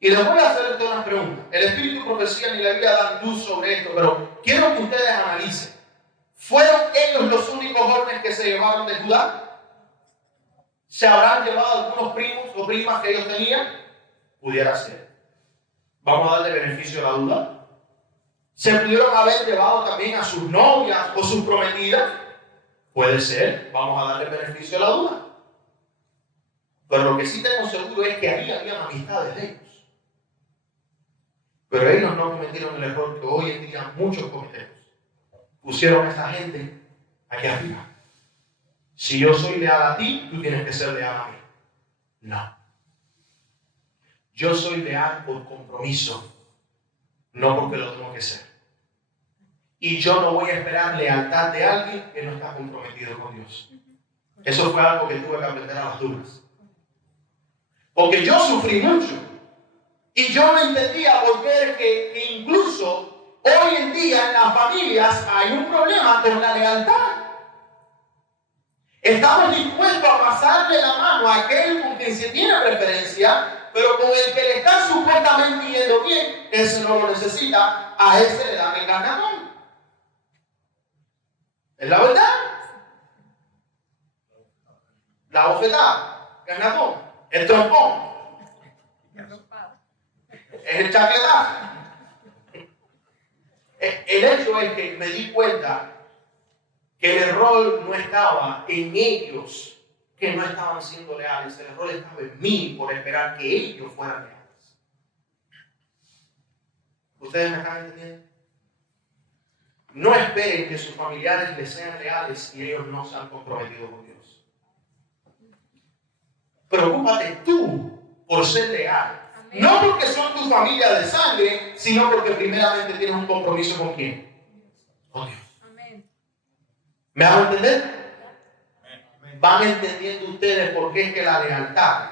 Y les voy a hacer todas las preguntas. El Espíritu Profecía ni la Biblia dan luz sobre esto, pero quiero que ustedes analicen. ¿Fueron ellos los únicos jóvenes que se llevaron de Judá? ¿Se habrán llevado algunos primos o primas que ellos tenían? Pudiera ser. Vamos a darle beneficio a la duda. ¿Se pudieron haber llevado también a sus novias o sus prometidas? Puede ser. Vamos a darle beneficio a la duda. Pero lo que sí tengo seguro es que ahí había amistades de ellos. Pero ellos no cometieron el error que hoy en día muchos cometemos. Pusieron a esa gente aquí arriba. Si yo soy leal a ti, tú tienes que ser leal a mí. No. Yo soy leal por compromiso, no porque lo tengo que ser. Y yo no voy a esperar lealtad de alguien que no está comprometido con Dios. Eso fue algo que tuve que aprender a las duras. Porque yo sufrí mucho. Y yo no entendía por qué que incluso hoy en día en las familias hay un problema con la lealtad. Estamos dispuestos a pasarle la mano a aquel con quien se tiene preferencia, pero con el que le está supuestamente yendo bien, ese no lo necesita, a ese le dan el garnatón. ¿Es la verdad? La bofetada, garnatón, el trompón, es el chaquetazo. El hecho es que me di cuenta que el error no estaba en ellos, que no estaban siendo leales. El error estaba en mí por esperar que ellos fueran leales. ¿Ustedes me están entendiendo? No esperen que sus familiares les sean leales y ellos no se han comprometido con Dios. Preocúpate tú por ser leal. Amén. No porque son tu familia de sangre, sino porque primeramente tienes un compromiso con ¿quién? Con Dios. Amén. ¿Me hago entender? Van entendiendo ustedes por qué es que la lealtad,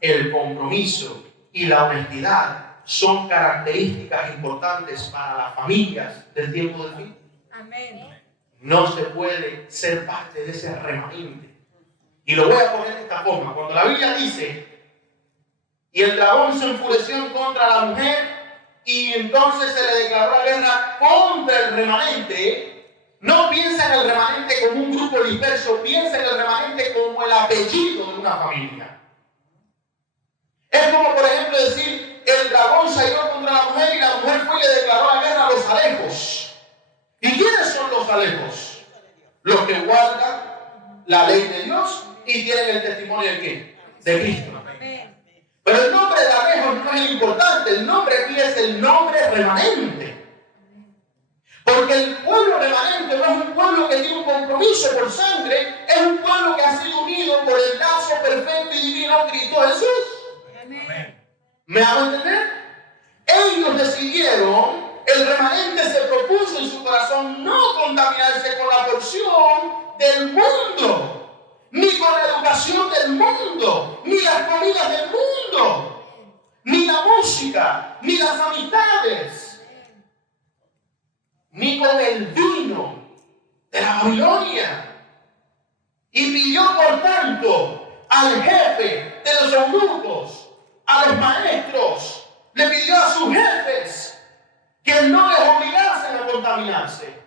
el compromiso y la honestidad son características importantes para las familias del tiempo del fin. Amén. No se puede ser parte de ese remanente. Y lo voy a poner de esta forma. Cuando la Biblia dice, y el dragón se enfureció contra la mujer, y entonces se le declaró la guerra contra el remanente, no piensa en el remanente como un grupo disperso, piensa en el remanente como el apellido de una familia. Es como, por ejemplo, decir, el dragón se hirió contra la mujer y la mujer fue y le declaró la guerra a los alejos. ¿Y quiénes son los alejos? Los que guardan la ley de Dios y tienen el testimonio de ¿qué? De Cristo. Pero el nombre de alejos no es el importante, el nombre aquí es el nombre remanente. Porque el pueblo remanente no es un pueblo que tiene un compromiso por sangre, es un pueblo que ha sido unido por el lazo perfecto y divino Cristo Jesús. Amén. ¿Me hago entender? Ellos decidieron, el remanente se propuso en su corazón no contaminarse con la porción del mundo, ni con la educación del mundo, ni las comidas del mundo, ni la música, ni las amistades, ni con el vino de la Babilonia. Y pidió por tanto al jefe de los eunucos, a los maestros, le pidió a sus jefes que no les obligasen a contaminarse.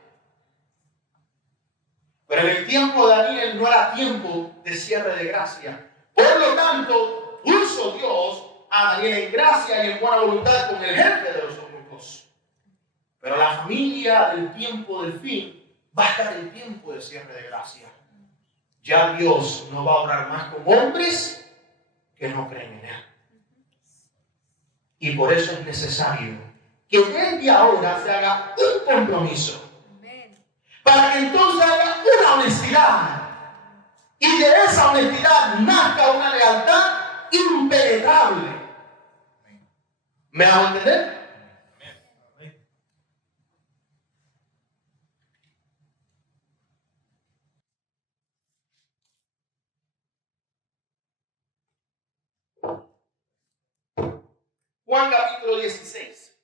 Pero en el tiempo de Daniel no era tiempo de cierre de gracia. Por lo tanto, puso Dios a Daniel en gracia y en buena voluntad con el jefe de los eunucos. Pero la familia del tiempo del fin va a estar en tiempo de cierre de gracia. Ya Dios no va a obrar más con hombres que no creen en Él. Y por eso es necesario que desde ahora se haga un compromiso. Para que entonces haya una honestidad. Y de esa honestidad nazca una lealtad impenetrable. ¿Me hago entender? Juan capítulo 16.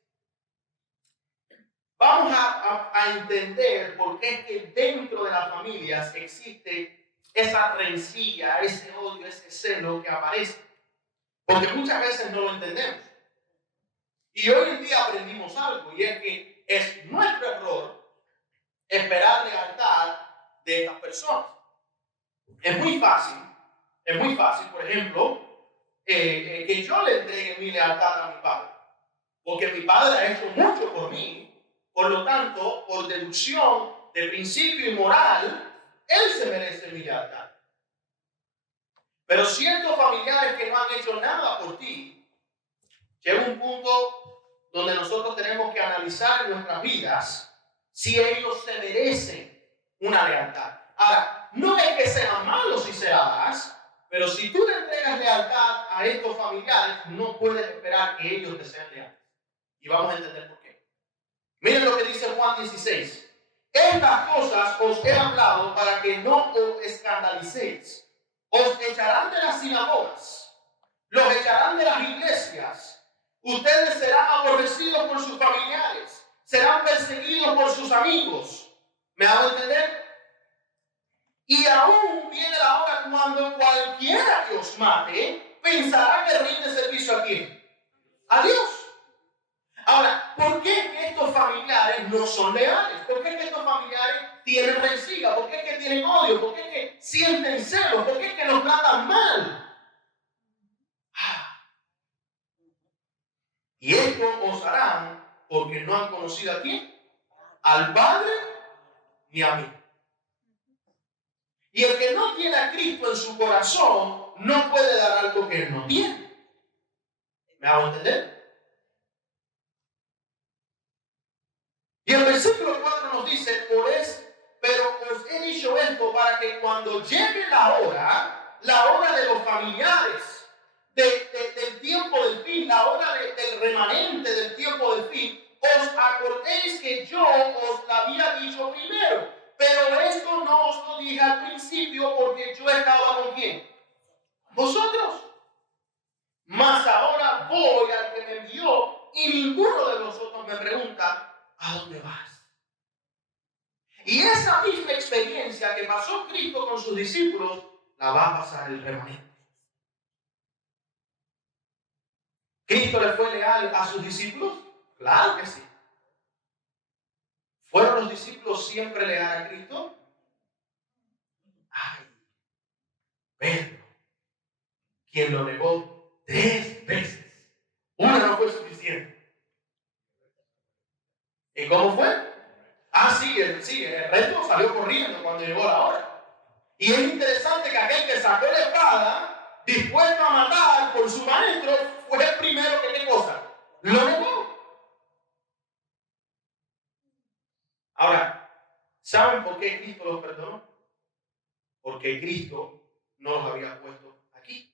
a entender por qué es que dentro de las familias existe esa rencilla, ese odio, ese celo que aparece. Porque muchas veces no lo entendemos. Y hoy en día aprendimos algo, y es que es nuestro error esperar lealtad de estas personas. Es muy fácil, por ejemplo, que yo le entregue mi lealtad a mi padre. Porque mi padre ha hecho mucho por mí. Por lo tanto, por deducción de principio y moral, él se merece mi lealtad. Pero ciertos familiares que no han hecho nada por ti, llega un punto donde nosotros tenemos que analizar en nuestras vidas si ellos se merecen una lealtad. Ahora, no es que sean malos si se la das, pero si tú le entregas lealtad a estos familiares, no puedes esperar que ellos te sean leales. Y vamos a entender por qué. Miren lo que dice Juan 16. Estas cosas os he hablado para que no os escandalicéis. Os echarán de las sinagogas, los echarán de las iglesias. Ustedes serán aborrecidos por sus familiares, serán perseguidos por sus amigos. ¿Me hago entender? Y aún viene la hora cuando cualquiera que os mate pensará que rinde servicio a quién. A Dios. Ahora, ¿por qué es que estos familiares no son leales? ¿Por qué es que estos familiares tienen rencilla? ¿Por qué es que tienen odio? ¿Por qué es que sienten celos? ¿Por qué es que los tratan mal? Y esto os harán porque no han conocido a quién, al Padre ni a mí. Y el que no tiene a Cristo en su corazón no puede dar algo que él no tiene. ¿Me hago entender? Y el versículo 4 nos dice, pero os he dicho esto para que cuando llegue la hora de los familiares, del tiempo del fin, la hora del remanente del tiempo del fin, os acordéis que yo os la había dicho primero. Pero esto no os lo dije al principio porque yo estaba con ¿quién? Vosotros. Mas ahora voy al que me envió y ninguno de vosotros me pregunta, ¿a dónde vas? Y esa misma experiencia que pasó Cristo con sus discípulos, la va a pasar el remanente. ¿Cristo le fue leal a sus discípulos? Claro que sí. ¿Fueron los discípulos siempre leales a Cristo? Ay, Pedro, quien lo negó 3 veces. Una no fue suficiente. ¿Y cómo fue? El resto salió corriendo cuando llegó la hora. Y es interesante que aquel que sacó la espada, dispuesto a matar por su maestro, fue el primero que, ¿qué cosa? Lo negó. Ahora, ¿saben por qué Cristo los perdonó? Porque Cristo no los había puesto aquí.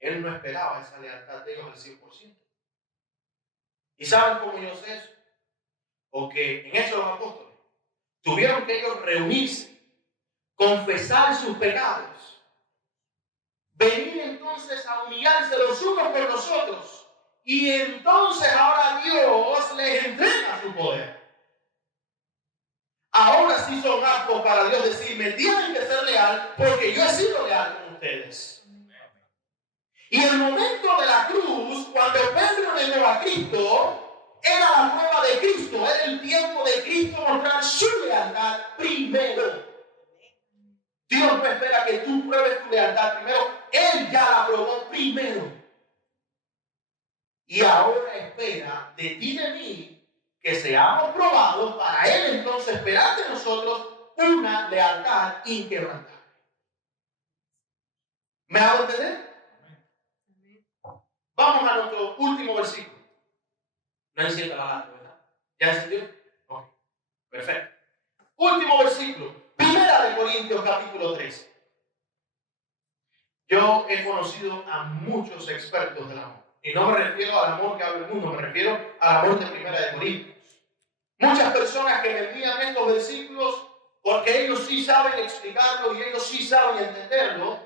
Él no esperaba esa lealtad de ellos al 100%. ¿Y saben cómo yo sé eso? Porque en Hechos de los Apóstoles tuvieron que ellos reunirse, confesar sus pecados, venir entonces a humillarse los unos por los otros, y entonces ahora Dios les entrega su poder. Ahora sí son aptos para Dios decirme, tienen que ser leal porque yo he sido leal con ustedes. Y el momento de la cruz, cuando Pedro negó a Cristo, era la prueba de Cristo, era el tiempo de Cristo mostrar su lealtad primero. Dios no espera que tú pruebes tu lealtad primero, Él ya la probó primero. Y ahora espera de ti y de mí que seamos probados para Él entonces esperar de nosotros una lealtad inquebrantable. ¿Me hago entender? Vamos a nuestro último versículo. No encienda la lámpara, ¿verdad? ¿Ya encendió? Ok, perfecto. Último versículo. Primera de Corintios capítulo 3. Yo he conocido a muchos expertos del amor. Y no me refiero al amor que habla el mundo, me refiero al amor de Primera de Corintios. Muchas personas que me envían estos versículos porque ellos sí saben explicarlo y ellos sí saben entenderlo.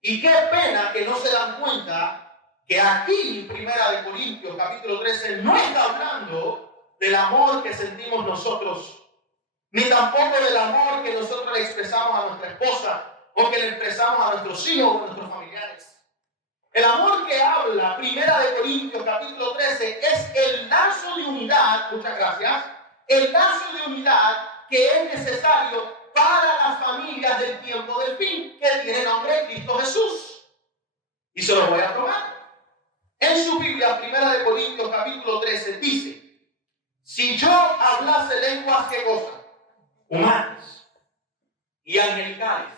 Y qué pena que no se dan cuenta que aquí, Primera de Corintios capítulo 13, no está hablando del amor que sentimos nosotros, ni tampoco del amor que nosotros le expresamos a nuestra esposa o que le expresamos a nuestros hijos o a nuestros familiares. El amor que habla 1 Corintios capítulo 13 es el lazo de unidad, muchas gracias, el lazo de unidad que es necesario para las familias del tiempo del fin, que tiene nombre de Cristo Jesús. Y se lo voy a probar. En su Biblia, 1 Corintios capítulo 13 dice: si yo hablase lenguas, ¿qué cosa? Humanas y angelicales,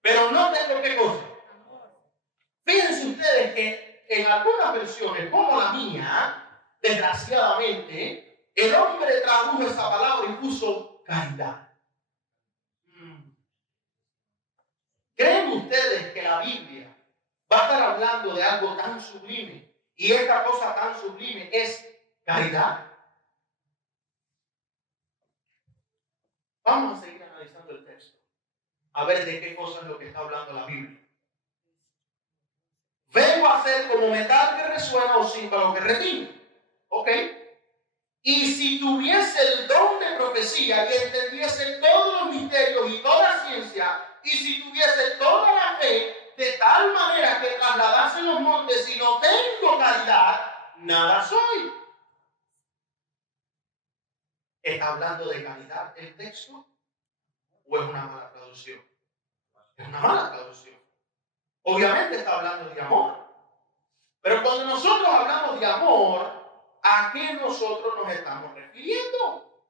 pero no tengo ¿qué cosa? Fíjense ustedes que en algunas versiones, como la mía, desgraciadamente, el hombre tradujo esa palabra y puso caridad. ¿Creen ustedes que la Biblia va a estar hablando de algo tan sublime? Y esta cosa tan sublime es caridad. Vamos a seguir analizando el texto, a ver de qué cosa es lo que está hablando la Biblia. Vengo a ser como metal que resuena o címbalo que retiñe. ¿Ok? Y si tuviese el don de profecía y entendiese todos los misterios y toda la ciencia, y si tuviese toda la fe, de tal manera que trasladase los montes y no tengo caridad, nada soy. ¿Está hablando de caridad el texto? ¿O es una mala traducción? Es una mala traducción. Obviamente está hablando de amor. Pero cuando nosotros hablamos de amor, ¿a qué nosotros nos estamos refiriendo?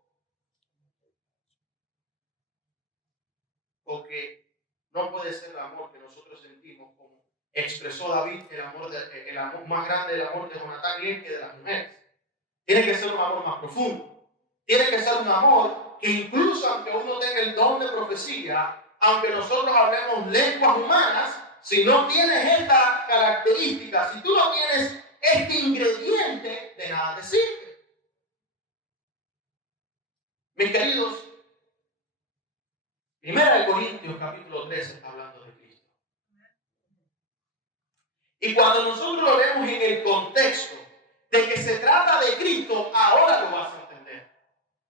Porque no puede ser el amor que nosotros sentimos, como expresó David, el amor más grande, el amor de Jonatán y el que de las mujeres. Tiene que ser un amor más profundo. Tiene que ser un amor que incluso aunque uno tenga el don de profecía, aunque nosotros hablemos lenguas humanas, si no tienes esta característica, si tú no tienes este ingrediente, de nada te sirve. Mis queridos, 1 Corintios capítulo 13 está hablando de Cristo. Y cuando nosotros lo vemos en el contexto de que se trata de Cristo, ahora lo vas a entender.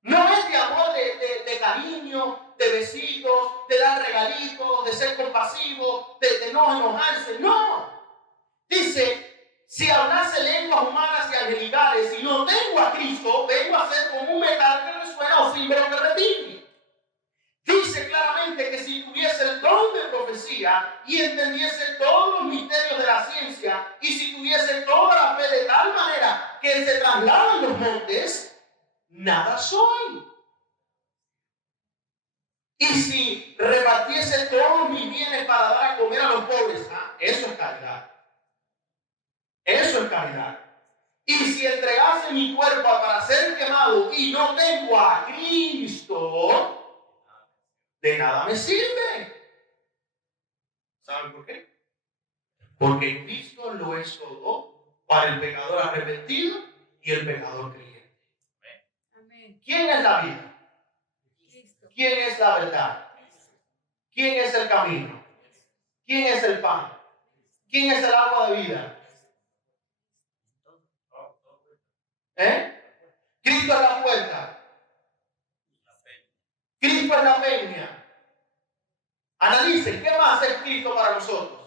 No es de amor de cariño, de besitos, de dar regalitos, de ser compasivo, de no enojarse. No. Dice, si hablase lenguas humanas y angelicales y no tengo a Cristo, vengo a ser como un metal que resuena o címbalo que retiñe. Dice claramente que si tuviese el don de profecía y entendiese todos los misterios de la ciencia y si tuviese toda la fe de tal manera que se trasladan los montes, nada soy. Y si repartiese todos mis bienes para dar a comer a los pobres, eso es caridad. Eso es caridad. Y si entregase mi cuerpo para ser quemado y no tengo a Cristo, de nada me sirve. ¿Saben por qué? Porque Cristo lo es todo para el pecador arrepentido y el pecador creyente. Amén. ¿Quién es la vida? Cristo. ¿Quién es la verdad? ¿Quién es el camino? ¿Quién es el pan? ¿Quién es el agua de vida? Cristo es la puerta. Cristo es la peña. Analicen, ¿qué más es Cristo para nosotros?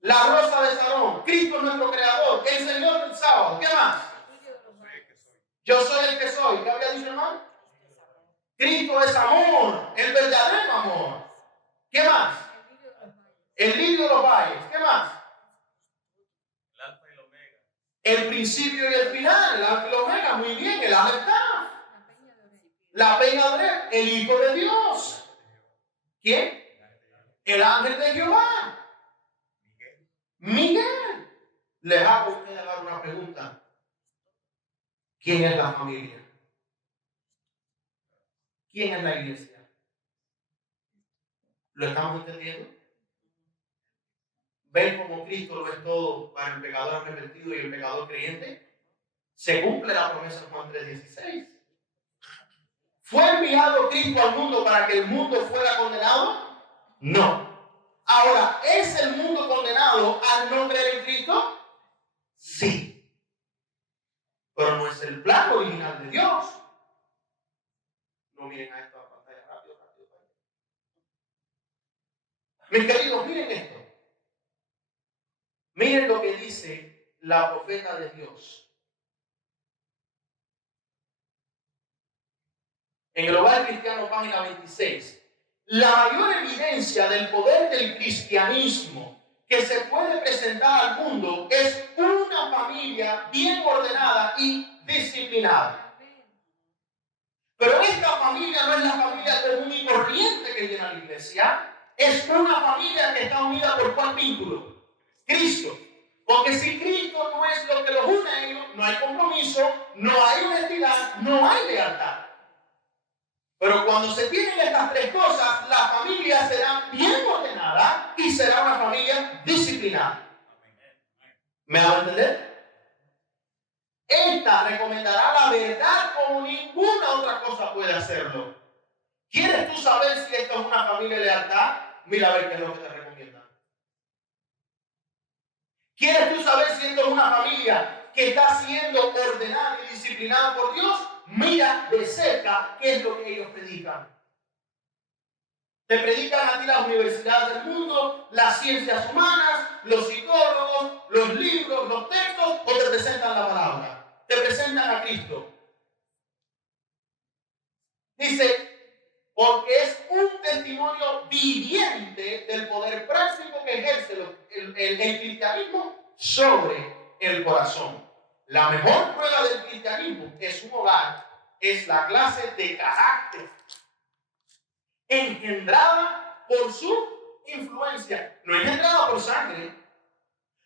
La rosa de Sarón. Cristo es nuestro creador. El Señor del sábado. ¿Qué más? Yo soy el que soy. ¿Qué había dicho, hermano? Cristo es amor. El verdadero amor. ¿Qué más? El lirio de los valles. ¿Qué más? El alfa y el omega. El principio y el final. El alfa y el omega. Muy bien. El alfa está. La peña de el Hijo de Dios. ¿Quién? El ángel de Jehová. Miguel. Les hago a ustedes una pregunta. ¿Quién es la familia? ¿Quién es la iglesia? ¿Lo estamos entendiendo? ¿Ven cómo Cristo lo es todo para el pecador arrepentido y el pecador creyente? Se cumple la promesa de Juan 3:16. ¿Fue enviado Cristo al mundo para que el mundo fuera condenado? No. Ahora, ¿es el mundo condenado al no creer en Cristo? Sí. Pero no es el plan original Miren lo que dice la profeta de Dios. En el Hogar Cristiano, página 26. La mayor evidencia del poder del cristianismo que se puede presentar al mundo es una familia bien ordenada y disciplinada. Pero esta familia no es la familia común y corriente que viene a la iglesia. Es una familia que está unida por ¿cuál vínculo? Cristo. Porque si Cristo no es lo que los une a ellos, no hay compromiso, no hay honestidad, no hay lealtad. Pero cuando se tienen estas tres cosas, la familia será bien ordenada y será una familia disciplinada. ¿Me hago entender? Esta recomendará la verdad como ninguna otra cosa puede hacerlo. ¿Quieres tú saber si esto es una familia de lealtad? Mira a ver qué es lo que te recomienda. ¿Quieres tú saber si esto es una familia que está siendo ordenada y disciplinada por Dios? Mira de cerca qué es lo que ellos predican. Te predican a ti las universidades del mundo, las ciencias humanas, los psicólogos, los libros, los textos, o te presentan la palabra. Te presentan a Cristo. Dice, porque es un testimonio viviente del poder práctico que ejerce el cristianismo sobre el corazón. La mejor prueba del cristianismo es un hogar, es la clase de carácter engendrada por su influencia. No engendrada por sangre,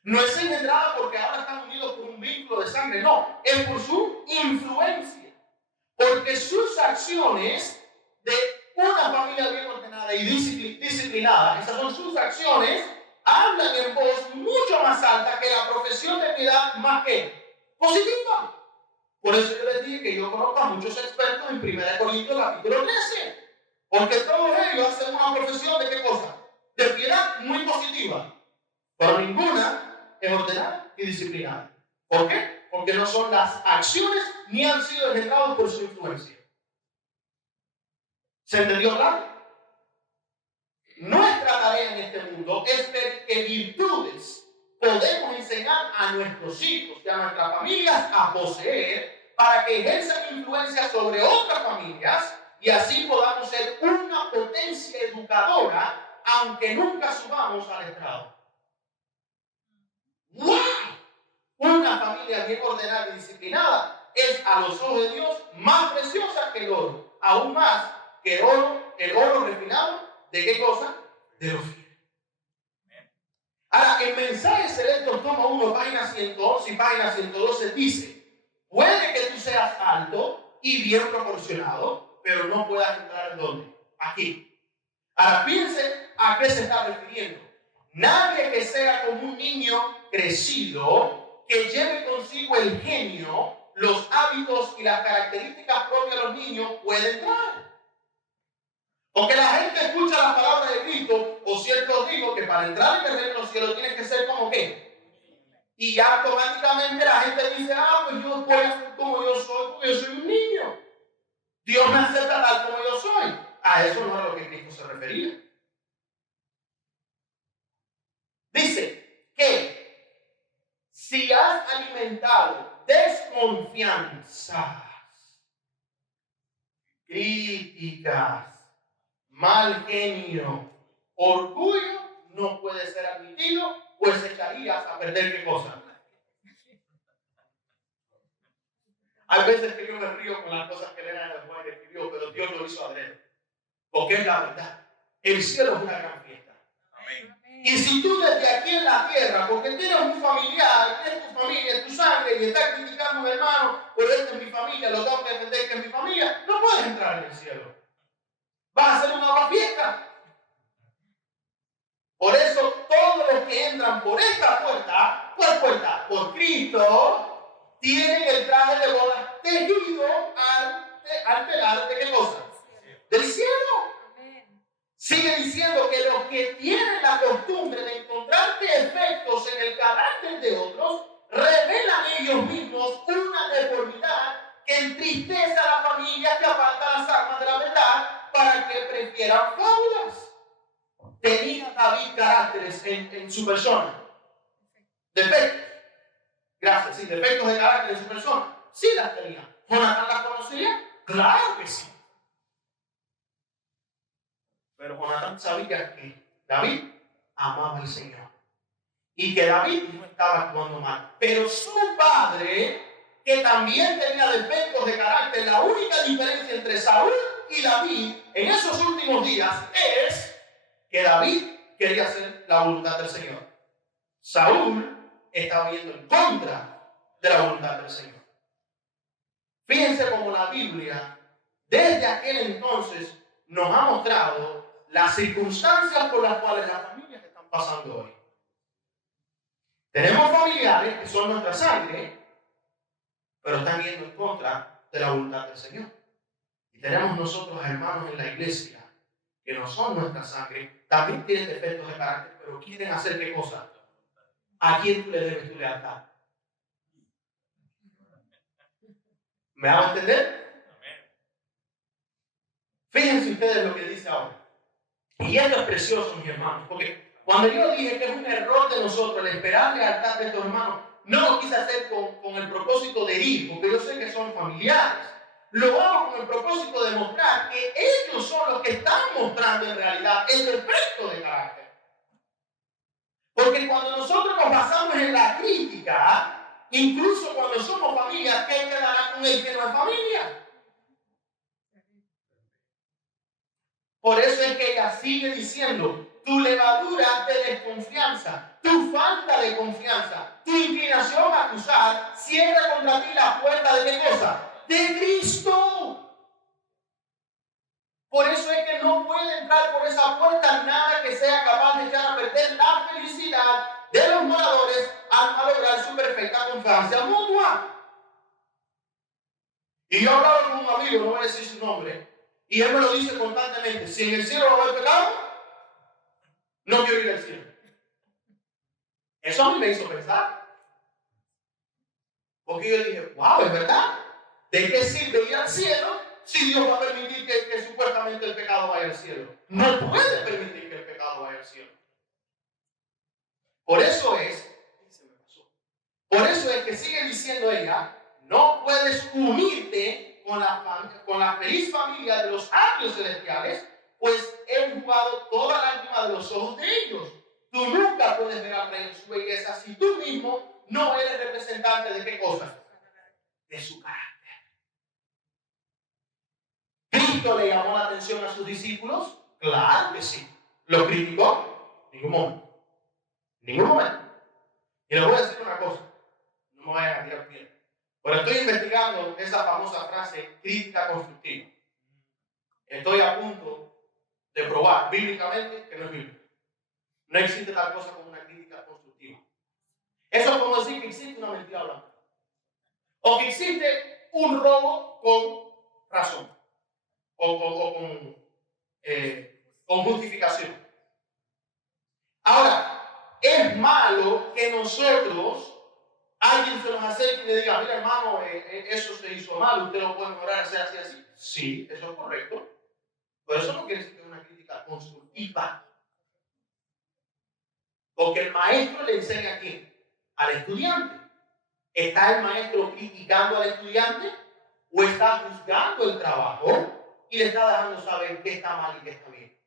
no es engendrada porque ahora están unidos por un vínculo de sangre, no, es por su influencia. Porque sus acciones de una familia bien ordenada y disciplinada, esas son sus acciones, hablan en voz mucho más alta que la profesión de piedad más que positiva. Por eso yo les dije que yo conozco a muchos expertos en 1 Corintios capítulo 13. Porque todos ellos hacen una profesión de ¿qué cosa? De piedad muy positiva. Pero ninguna es ordenada y disciplinada. ¿Por qué? Porque no son las acciones ni han sido engendrados por su influencia. ¿Se entendió claro? Nuestra tarea en este mundo es ver qué virtudes podemos enseñar a nuestros hijos y a nuestras familias a poseer para que ejerzan influencia sobre otras familias y así podamos ser una potencia educadora, aunque nunca subamos al estrado. ¡Wow! Una familia bien ordenada y disciplinada es a los ojos de Dios más preciosa que el oro, aún más que el oro refinado. ¿De qué cosa? De los fieles. Ahora, el mensaje selecto tomo 1, página 111 y página 112 dice: puede que tú seas alto y bien proporcionado, pero no puedas entrar en ¿dónde? Aquí. Ahora, piense a qué se está refiriendo. Nadie que sea como un niño crecido, que lleve consigo el genio, los hábitos y las características propias de los niños, puede entrar. Porque la gente escucha las palabras de Cristo, o cierto os digo que para entrar en el reino de los cielos tienes que ser como ¿qué? Y ya automáticamente la gente dice, pues yo voy a ser como yo soy, porque yo soy un niño. Dios me acepta tal como yo soy. A eso no es a lo que Cristo se refería. Dice que si has alimentado desconfianzas, críticas, mal genio, orgullo, no puede ser admitido, pues echarías a perder ¿qué cosa? Hay veces que yo me río con las cosas que Elena después escribió, pero Dios lo hizo adrede. Porque es la verdad. El cielo es una gran fiesta. Amén. Y si tú desde aquí en la tierra, porque tienes un familiar, que es tu familia, es tu sangre, y estás criticando a un hermano, pero esta es mi familia, lo tengo que defender que es mi familia, no puedes entrar en el cielo. Vas a hacer una nueva fiesta. Por eso todos los que entran por esta puerta, ¿cuál puerta? Por Cristo, tienen el traje de boda tejido al telar de ¿qué cosa? Del cielo. Sigue diciendo que los que tienen la costumbre de encontrar defectos en el carácter de otros, revelan ellos mismos una deformidad que entristece a la familia, que aparta las almas de la verdad para que prefieran fábulas. Tenía David caracteres en su persona. Defectos. Gracias, sí, defectos de carácter en su persona. Sí las tenía. ¿Jonatán las conocía? Claro que sí. Pero Jonatán sabía que David amaba al Señor y que David no estaba actuando mal. Pero su padre, que también tenía defectos de carácter, la única diferencia entre Saúl y David en esos últimos días es que David quería hacer la voluntad del Señor. Saúl estaba yendo en contra de la voluntad del Señor. Fíjense cómo la Biblia, desde aquel entonces, nos ha mostrado las circunstancias por las cuales las familias están pasando hoy. Tenemos familiares que son nuestra sangre, pero están yendo en contra de la voluntad del Señor. Y tenemos nosotros hermanos en la iglesia que no son nuestra sangre, también tienen defectos de carácter, pero quieren hacer ¿qué cosa? ¿A quién tú le debes tu lealtad? ¿Me hago entender? Fíjense ustedes lo que dice ahora. Y esto es precioso, mis hermanos, porque cuando yo dije que es un error de nosotros el esperar lealtad de estos hermanos, no lo quise hacer con el propósito de herir, porque yo sé que son familiares. Lo hago con el propósito de mostrar que ellos son los que están mostrando en realidad el defecto de carácter. Porque cuando nosotros nos basamos en la crítica, incluso cuando somos familia, ¿qué quedará con el que no es familia? Por eso es que ella sigue diciendo, tu levadura de desconfianza, tu falta de confianza, tu inclinación a acusar, cierra contra ti la puerta de ¿qué cosa? De Cristo. Por eso es que no puede entrar por esa puerta nada que sea capaz de echar a perder la felicidad de los moradores al malograr su perfecta confianza mutua. Y yo hablaba con un amigo, no voy a decir su nombre, y él me lo dice constantemente, si en el cielo no hay pecado, no quiero ir al cielo. Eso a mí me hizo pensar. Porque yo dije, wow, es verdad. ¿De qué sirve ir al cielo si Dios va a permitir que supuestamente el pecado vaya al cielo? No puede permitir que el pecado vaya al cielo. Por eso es que sigue diciendo ella, no puedes unirte con la feliz familia de los ángeles celestiales, pues he jugado toda lágrima de los ojos de ellos. Tú nunca puedes ver al rey en su belleza si tú mismo no eres representante de ¿qué cosa? De su carácter. ¿Cristo le llamó la atención a sus discípulos? Claro que sí. ¿Lo criticó? Ningún momento. Ningún momento. Y les voy a decir una cosa. No me vayan a tirar piedra. Pero estoy investigando esa famosa frase crítica constructiva. Estoy a punto de probar bíblicamente que no es bíblico. No existe tal cosa como una crítica constructiva. Eso es como decir que existe una mentira blanca. O que existe un robo con razón. O con justificación. Ahora, es malo que nosotros, alguien se nos acerque y le diga, mira hermano, eso se hizo mal, usted lo puede mejorar, hacer así, así. Sí, eso es correcto. Pero eso no quiere decir que es una crítica constructiva. Porque el maestro le enseña a quién? Al estudiante. ¿Está el maestro criticando al estudiante? ¿O está juzgando el trabajo y le está dejando saber qué está mal y qué está bien?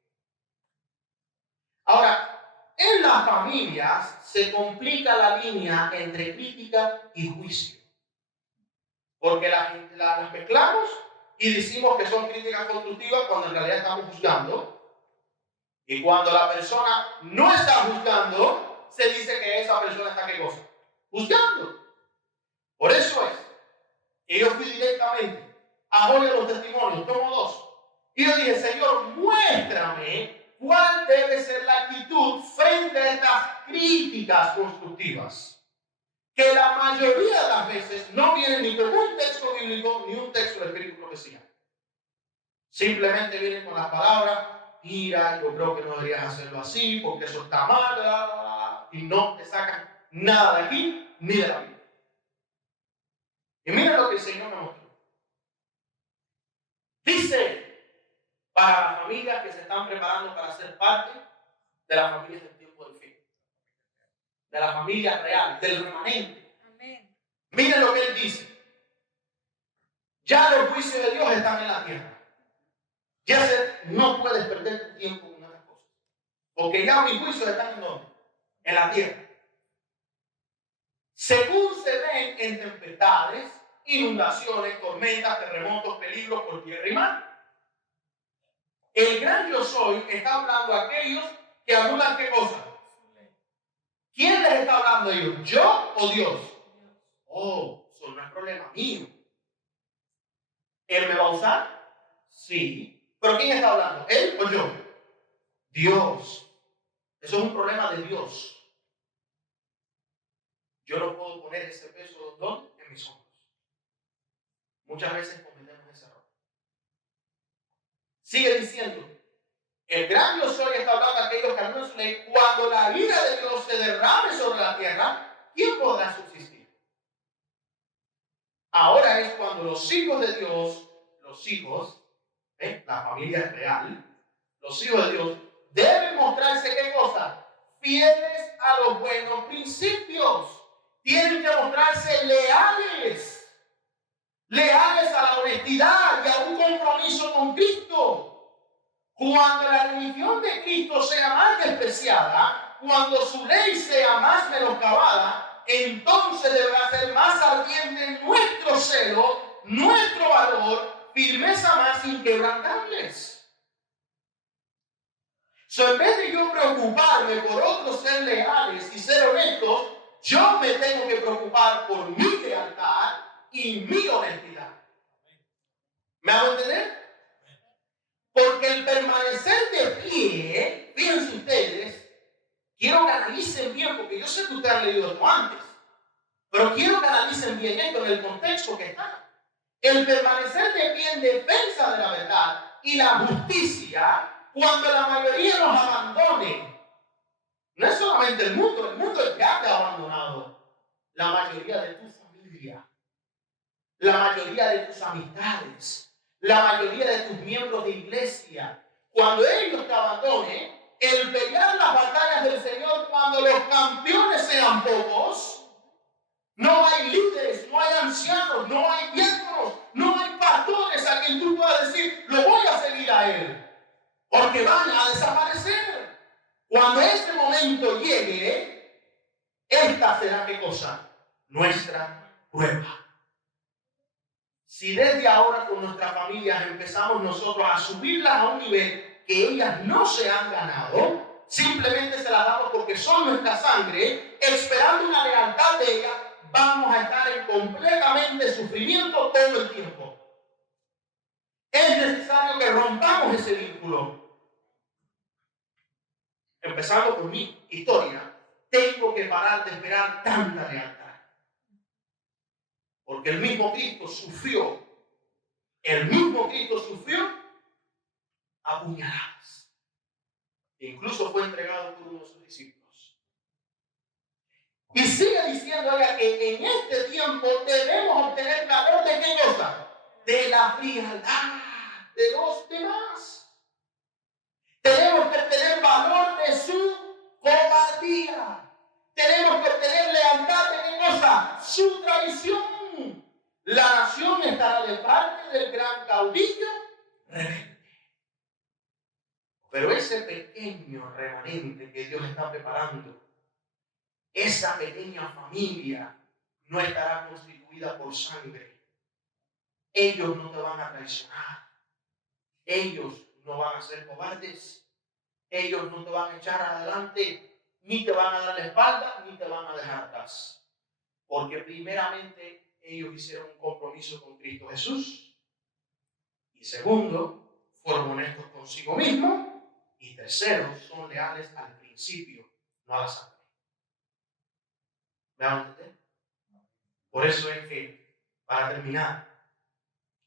Ahora, en las familias se complica la línea entre crítica y juicio. Porque las mezclamos y decimos que son críticas constructivas cuando en realidad estamos juzgando. Y cuando la persona no está juzgando, se dice que esa persona está ¿qué cosa? Juzgando. Por eso es que yo fui directamente a Joya de los Testimonios, tomo 2. Y yo dije, Señor, muéstrame cuál debe ser la actitud frente a estas críticas constructivas. Que la mayoría de las veces no vienen ni con un texto bíblico ni un texto del Espíritu de Profecía. Simplemente vienen con las palabras, mira, yo creo que no deberías hacerlo así, porque eso está mal, y no te sacan nada de aquí ni de la Biblia. Y mira lo que el Señor me mostró. Dice, para las familias que se están preparando para ser parte de las familias del tiempo del fin. de la familia real, del remanente. Amén. Miren lo que él dice. Ya los juicios de Dios están en la tierra. Ya no puedes perder tu tiempo con otras cosas. Porque ya mis juicios están en donde? En la tierra. Según se ven en tempestades, inundaciones, tormentas, terremotos, peligros por tierra y mar. El gran yo soy está hablando a aquellos que anulan ¿qué cosa? ¿Quién les está hablando a ellos? ¿Yo o Dios? Oh, eso no es problema mío. ¿Él me va a usar? Sí. ¿Pero quién está hablando? ¿Él o yo? Dios. Eso es un problema de Dios. Yo no puedo poner ese peso ¿dónde? En mis hombros. Muchas veces cometemos ese error. Sigue diciendo, el gran yo soy está hablando a aquellos que anulan su ley. Cuando la ira de Dios se derrame sobre la tierra, ¿quién podrá subsistir? Ahora es cuando los hijos de Dios, los hijos, la familia real, los hijos de Dios, deben mostrarse ¿qué cosa? Fieles a los buenos principios. Tienen que mostrarse leales. Leales a la honestidad y a un compromiso con Cristo. Cuando la religión de Cristo sea más despreciada, cuando su ley sea más menoscabada, entonces deberá ser más ardiente nuestro celo, nuestro valor, firmeza más inquebrantables. En vez de yo preocuparme por otros ser leales y ser honestos, yo me tengo que preocupar por mi lealtad y mi honestidad. ¿Me hago entender? Porque el permanecer de pie, fíjense ustedes, quiero que analicen bien, porque yo sé que ustedes han leído esto antes, pero quiero que analicen bien esto en el contexto que está. El permanecer de pie en defensa de la verdad y la justicia, cuando la mayoría nos abandone. No es solamente el mundo ya te ha abandonado. La mayoría de tu familia, la mayoría de tus amistades, la mayoría de tus miembros de iglesia. Cuando ellos te abandonen, el pelear las batallas del Señor, cuando los campeones sean pocos, no hay líderes, no hay ancianos, no hay diáconos, no hay pastores a quien tú puedas decir, lo voy a seguir a él, porque van a desaparecer. Cuando ese momento llegue, esta será ¿qué cosa? Nuestra prueba. Si desde ahora con nuestras familias empezamos nosotros a subirlas a un nivel que ellas no se han ganado, simplemente se las damos porque son nuestra sangre, esperando una lealtad de ellas, vamos a estar en completamente sufrimiento todo el tiempo. Es necesario que rompamos ese vínculo. Empezando por mi historia, tengo que parar de esperar tanta lealtad. Porque el mismo Cristo sufrió a puñaladas. E incluso fue entregado por uno de sus discípulos. Y sigue diciendo ella que en este tiempo debemos obtener calor de ¿qué cosa? De la frialdad de los demás. Tenemos que tener valor de su cobardía. Tenemos que tener lealtad de ¿qué cosa? Su traición. La nación estará de parte del gran caudillo rebelde. Pero ese pequeño remanente que Dios está preparando, esa pequeña familia, no estará constituida por sangre. Ellos no te van a traicionar. Ellos no van a ser cobardes. Ellos no te van a echar adelante, ni te van a dar la espalda, ni te van a dejar atrás. Porque primeramente ellos hicieron un compromiso con Cristo Jesús. Y segundo, fueron honestos consigo mismos. Y tercero, son leales al principio, no a la sangre. ¿Me van a entender? Por eso es que, para terminar,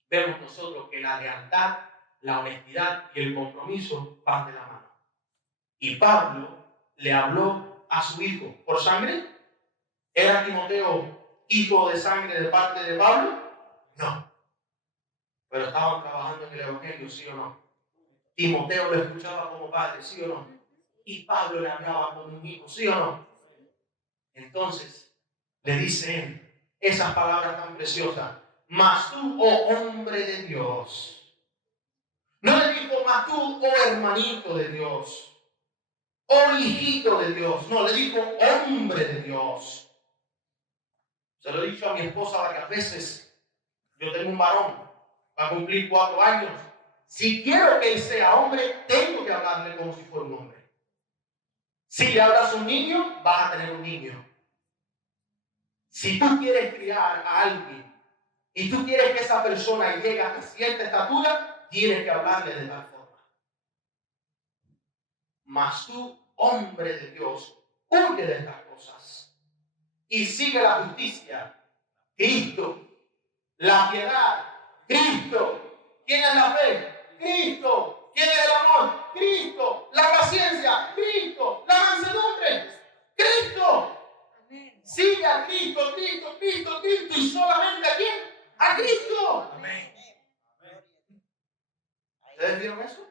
vemos nosotros que la lealtad, la honestidad y el compromiso van de la mano. Y Pablo le habló a su hijo por sangre. ¿Era Timoteo hijo de sangre de parte de Pablo? No. Pero estaban trabajando en el evangelio, ¿sí o no? Timoteo lo escuchaba como padre, ¿sí o no? Y Pablo le hablaba como un hijo, ¿sí o no? Entonces le dice él esas palabras tan preciosas. Mas tú, oh hombre de Dios. No le dijo, mas tú, oh hermanito de Dios. Oh hijito de Dios. No, le dijo, hombre de Dios. Se lo he dicho a mi esposa varias veces. Yo tengo un varón, va a cumplir 4 años. Si quiero que él sea hombre, tengo que hablarle como si fuera un hombre. Si le hablas a un niño, vas a tener un niño. Si tú quieres criar a alguien y tú quieres que esa persona llegue a cierta estatura, tienes que hablarle de tal forma. Mas tú, hombre de Dios, huye de estas cosas y sigue la justicia, Cristo, la piedad, Cristo. ¿Quién es la fe? Cristo. ¿Quién es el amor? Cristo. La paciencia, Cristo. La mansedumbre, Cristo. Sigue a Cristo, Cristo, Cristo, Cristo y solamente ¿a quién? A Cristo. Amén. ¿Ustedes vieron eso?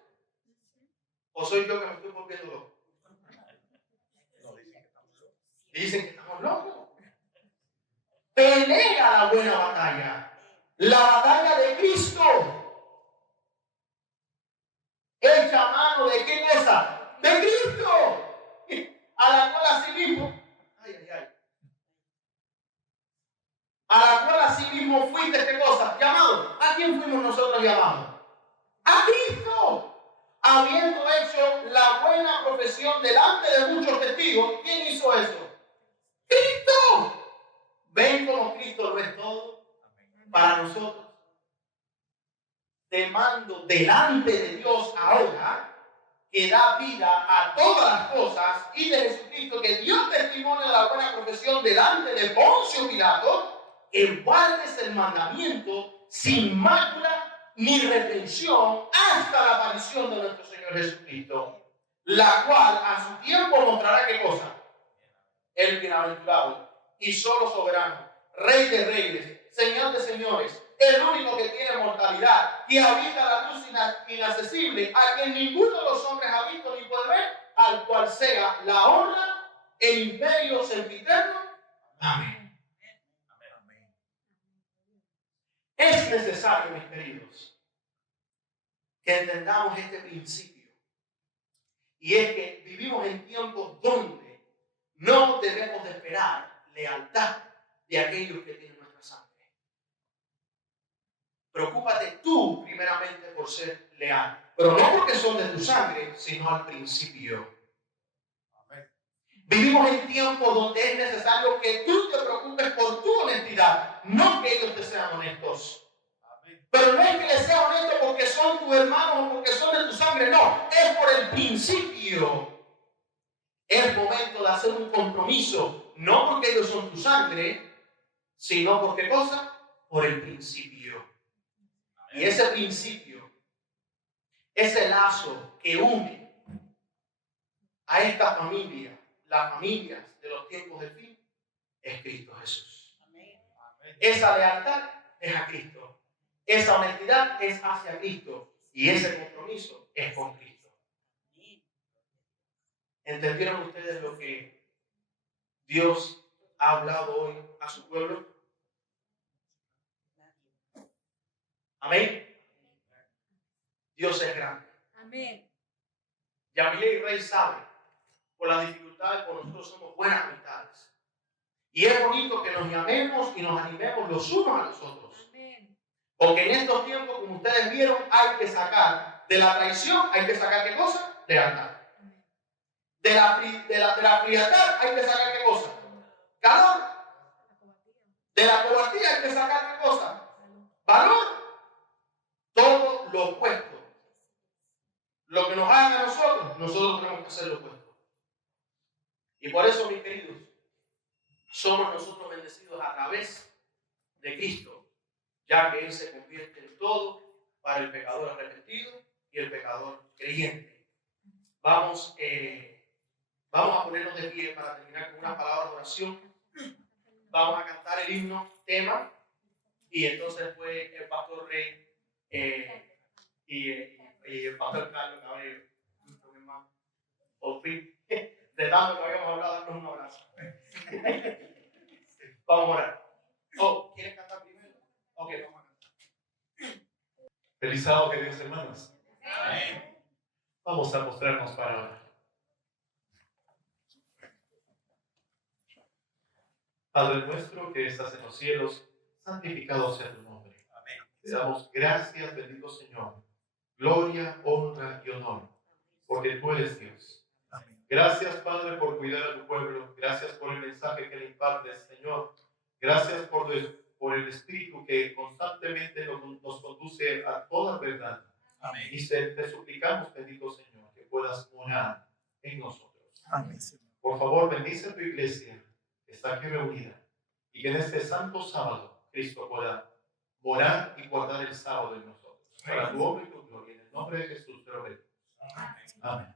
¿O soy yo que me estoy volviendo loco? Dicen que estamos locos. Pelea la buena batalla. La batalla de Cristo. Echa mano de qué cosa? De Cristo. A la cual así mismo. A la cual así mismo fuiste, ¿qué cosa? Llamado. ¿A quién fuimos nosotros llamados? A Cristo. Habiendo hecho la buena profesión delante de muchos testigos, ¿quién hizo eso? ¡Cristo! ¿Ven cómo Cristo lo es todo para nosotros? Te mando delante de Dios ahora, que da vida a todas las cosas, y de Jesucristo, que dio testimonio de la buena profesión delante de Poncio Pilato, que guardes el mandamiento sin mácula ni reprensión hasta la aparición de nuestro Señor Jesucristo, la cual a su tiempo mostrará ¿qué cosa? El bienaventurado y solo soberano, Rey de reyes, Señor de señores, el único que tiene mortalidad, que habita la luz inaccesible, a quien ninguno de los hombres ha visto ni puede ver, al cual sea la honra, el imperio sempiterno. Amén. Es necesario, mis queridos, que entendamos este principio. Y es que vivimos en tiempos donde no debemos de esperar lealtad de aquellos que tienen nuestra sangre. Preocúpate tú primeramente por ser leal, pero no porque son de tu sangre, sino al principio. Vivimos en tiempos donde es necesario que tú te preocupes por tu honestidad, no que ellos te sean honestos. Pero no es que les sea honesto porque son tus hermanos o porque son de tu sangre, no, es por el principio. Es momento de hacer un compromiso, no porque ellos son tu sangre, sino por qué cosa, por el principio. Y ese principio, ese lazo que une a esta familia, las familias de los tiempos del fin, es Cristo Jesús. Esa lealtad es a Cristo. Esa honestidad es hacia Cristo. Y ese compromiso es con Cristo. ¿Entendieron ustedes lo que Dios ha hablado hoy a su pueblo? Amén. Dios es grande. Amén. Yamile y Rey saben, por las dificultades, por nosotros somos buenas amistades. Y es bonito que nos llamemos y nos animemos los unos a los otros. Amén. Porque en estos tiempos, como ustedes vieron, hay que sacar de la traición, hay que sacar ¿qué cosa? Lealtad. De la frialdad hay que sacar ¿qué cosa? Calor. De la cobardía hay que sacar ¿qué cosa? Valor. Todo lo opuesto. Lo que nos hagan a nosotros, nosotros tenemos que hacer lo opuesto. Y por eso, mis queridos, somos nosotros bendecidos a través de Cristo, ya que Él se convierte en todo para el pecador arrepentido y el pecador creyente. Vamos a ponernos de pie para terminar con unas palabras de oración. Vamos a cantar el himno, tema, y entonces después el pastor Rey y el pastor Carlos Cabello, nuestro hermano, por fin, de tanto que habíamos hablado, darnos un abrazo. Vamos a orar. Oh, ¿quieren cantar primero? Ok, vamos a cantar. Feliz sábado, queridos hermanos. Vamos a mostrarnos para orar. Padre nuestro que estás en los cielos, santificado sea tu nombre. Amén. Te damos gracias, bendito Señor. Gloria, honra y honor, porque tú eres Dios. Amén. Gracias, Padre, por cuidar a tu pueblo. Gracias por el mensaje que le impartes, Señor. Gracias por el Espíritu que constantemente nos conduce a toda verdad. Amén. Y te suplicamos, bendito Señor, que puedas morar en nosotros. Amén, Señor. Por favor, bendice a tu iglesia que está aquí reunida y que en este santo sábado Cristo pueda morar y guardar el sábado en nosotros. Para tu obra y tu gloria, en el nombre de Jesús te lo pedimos. Amén. Amén.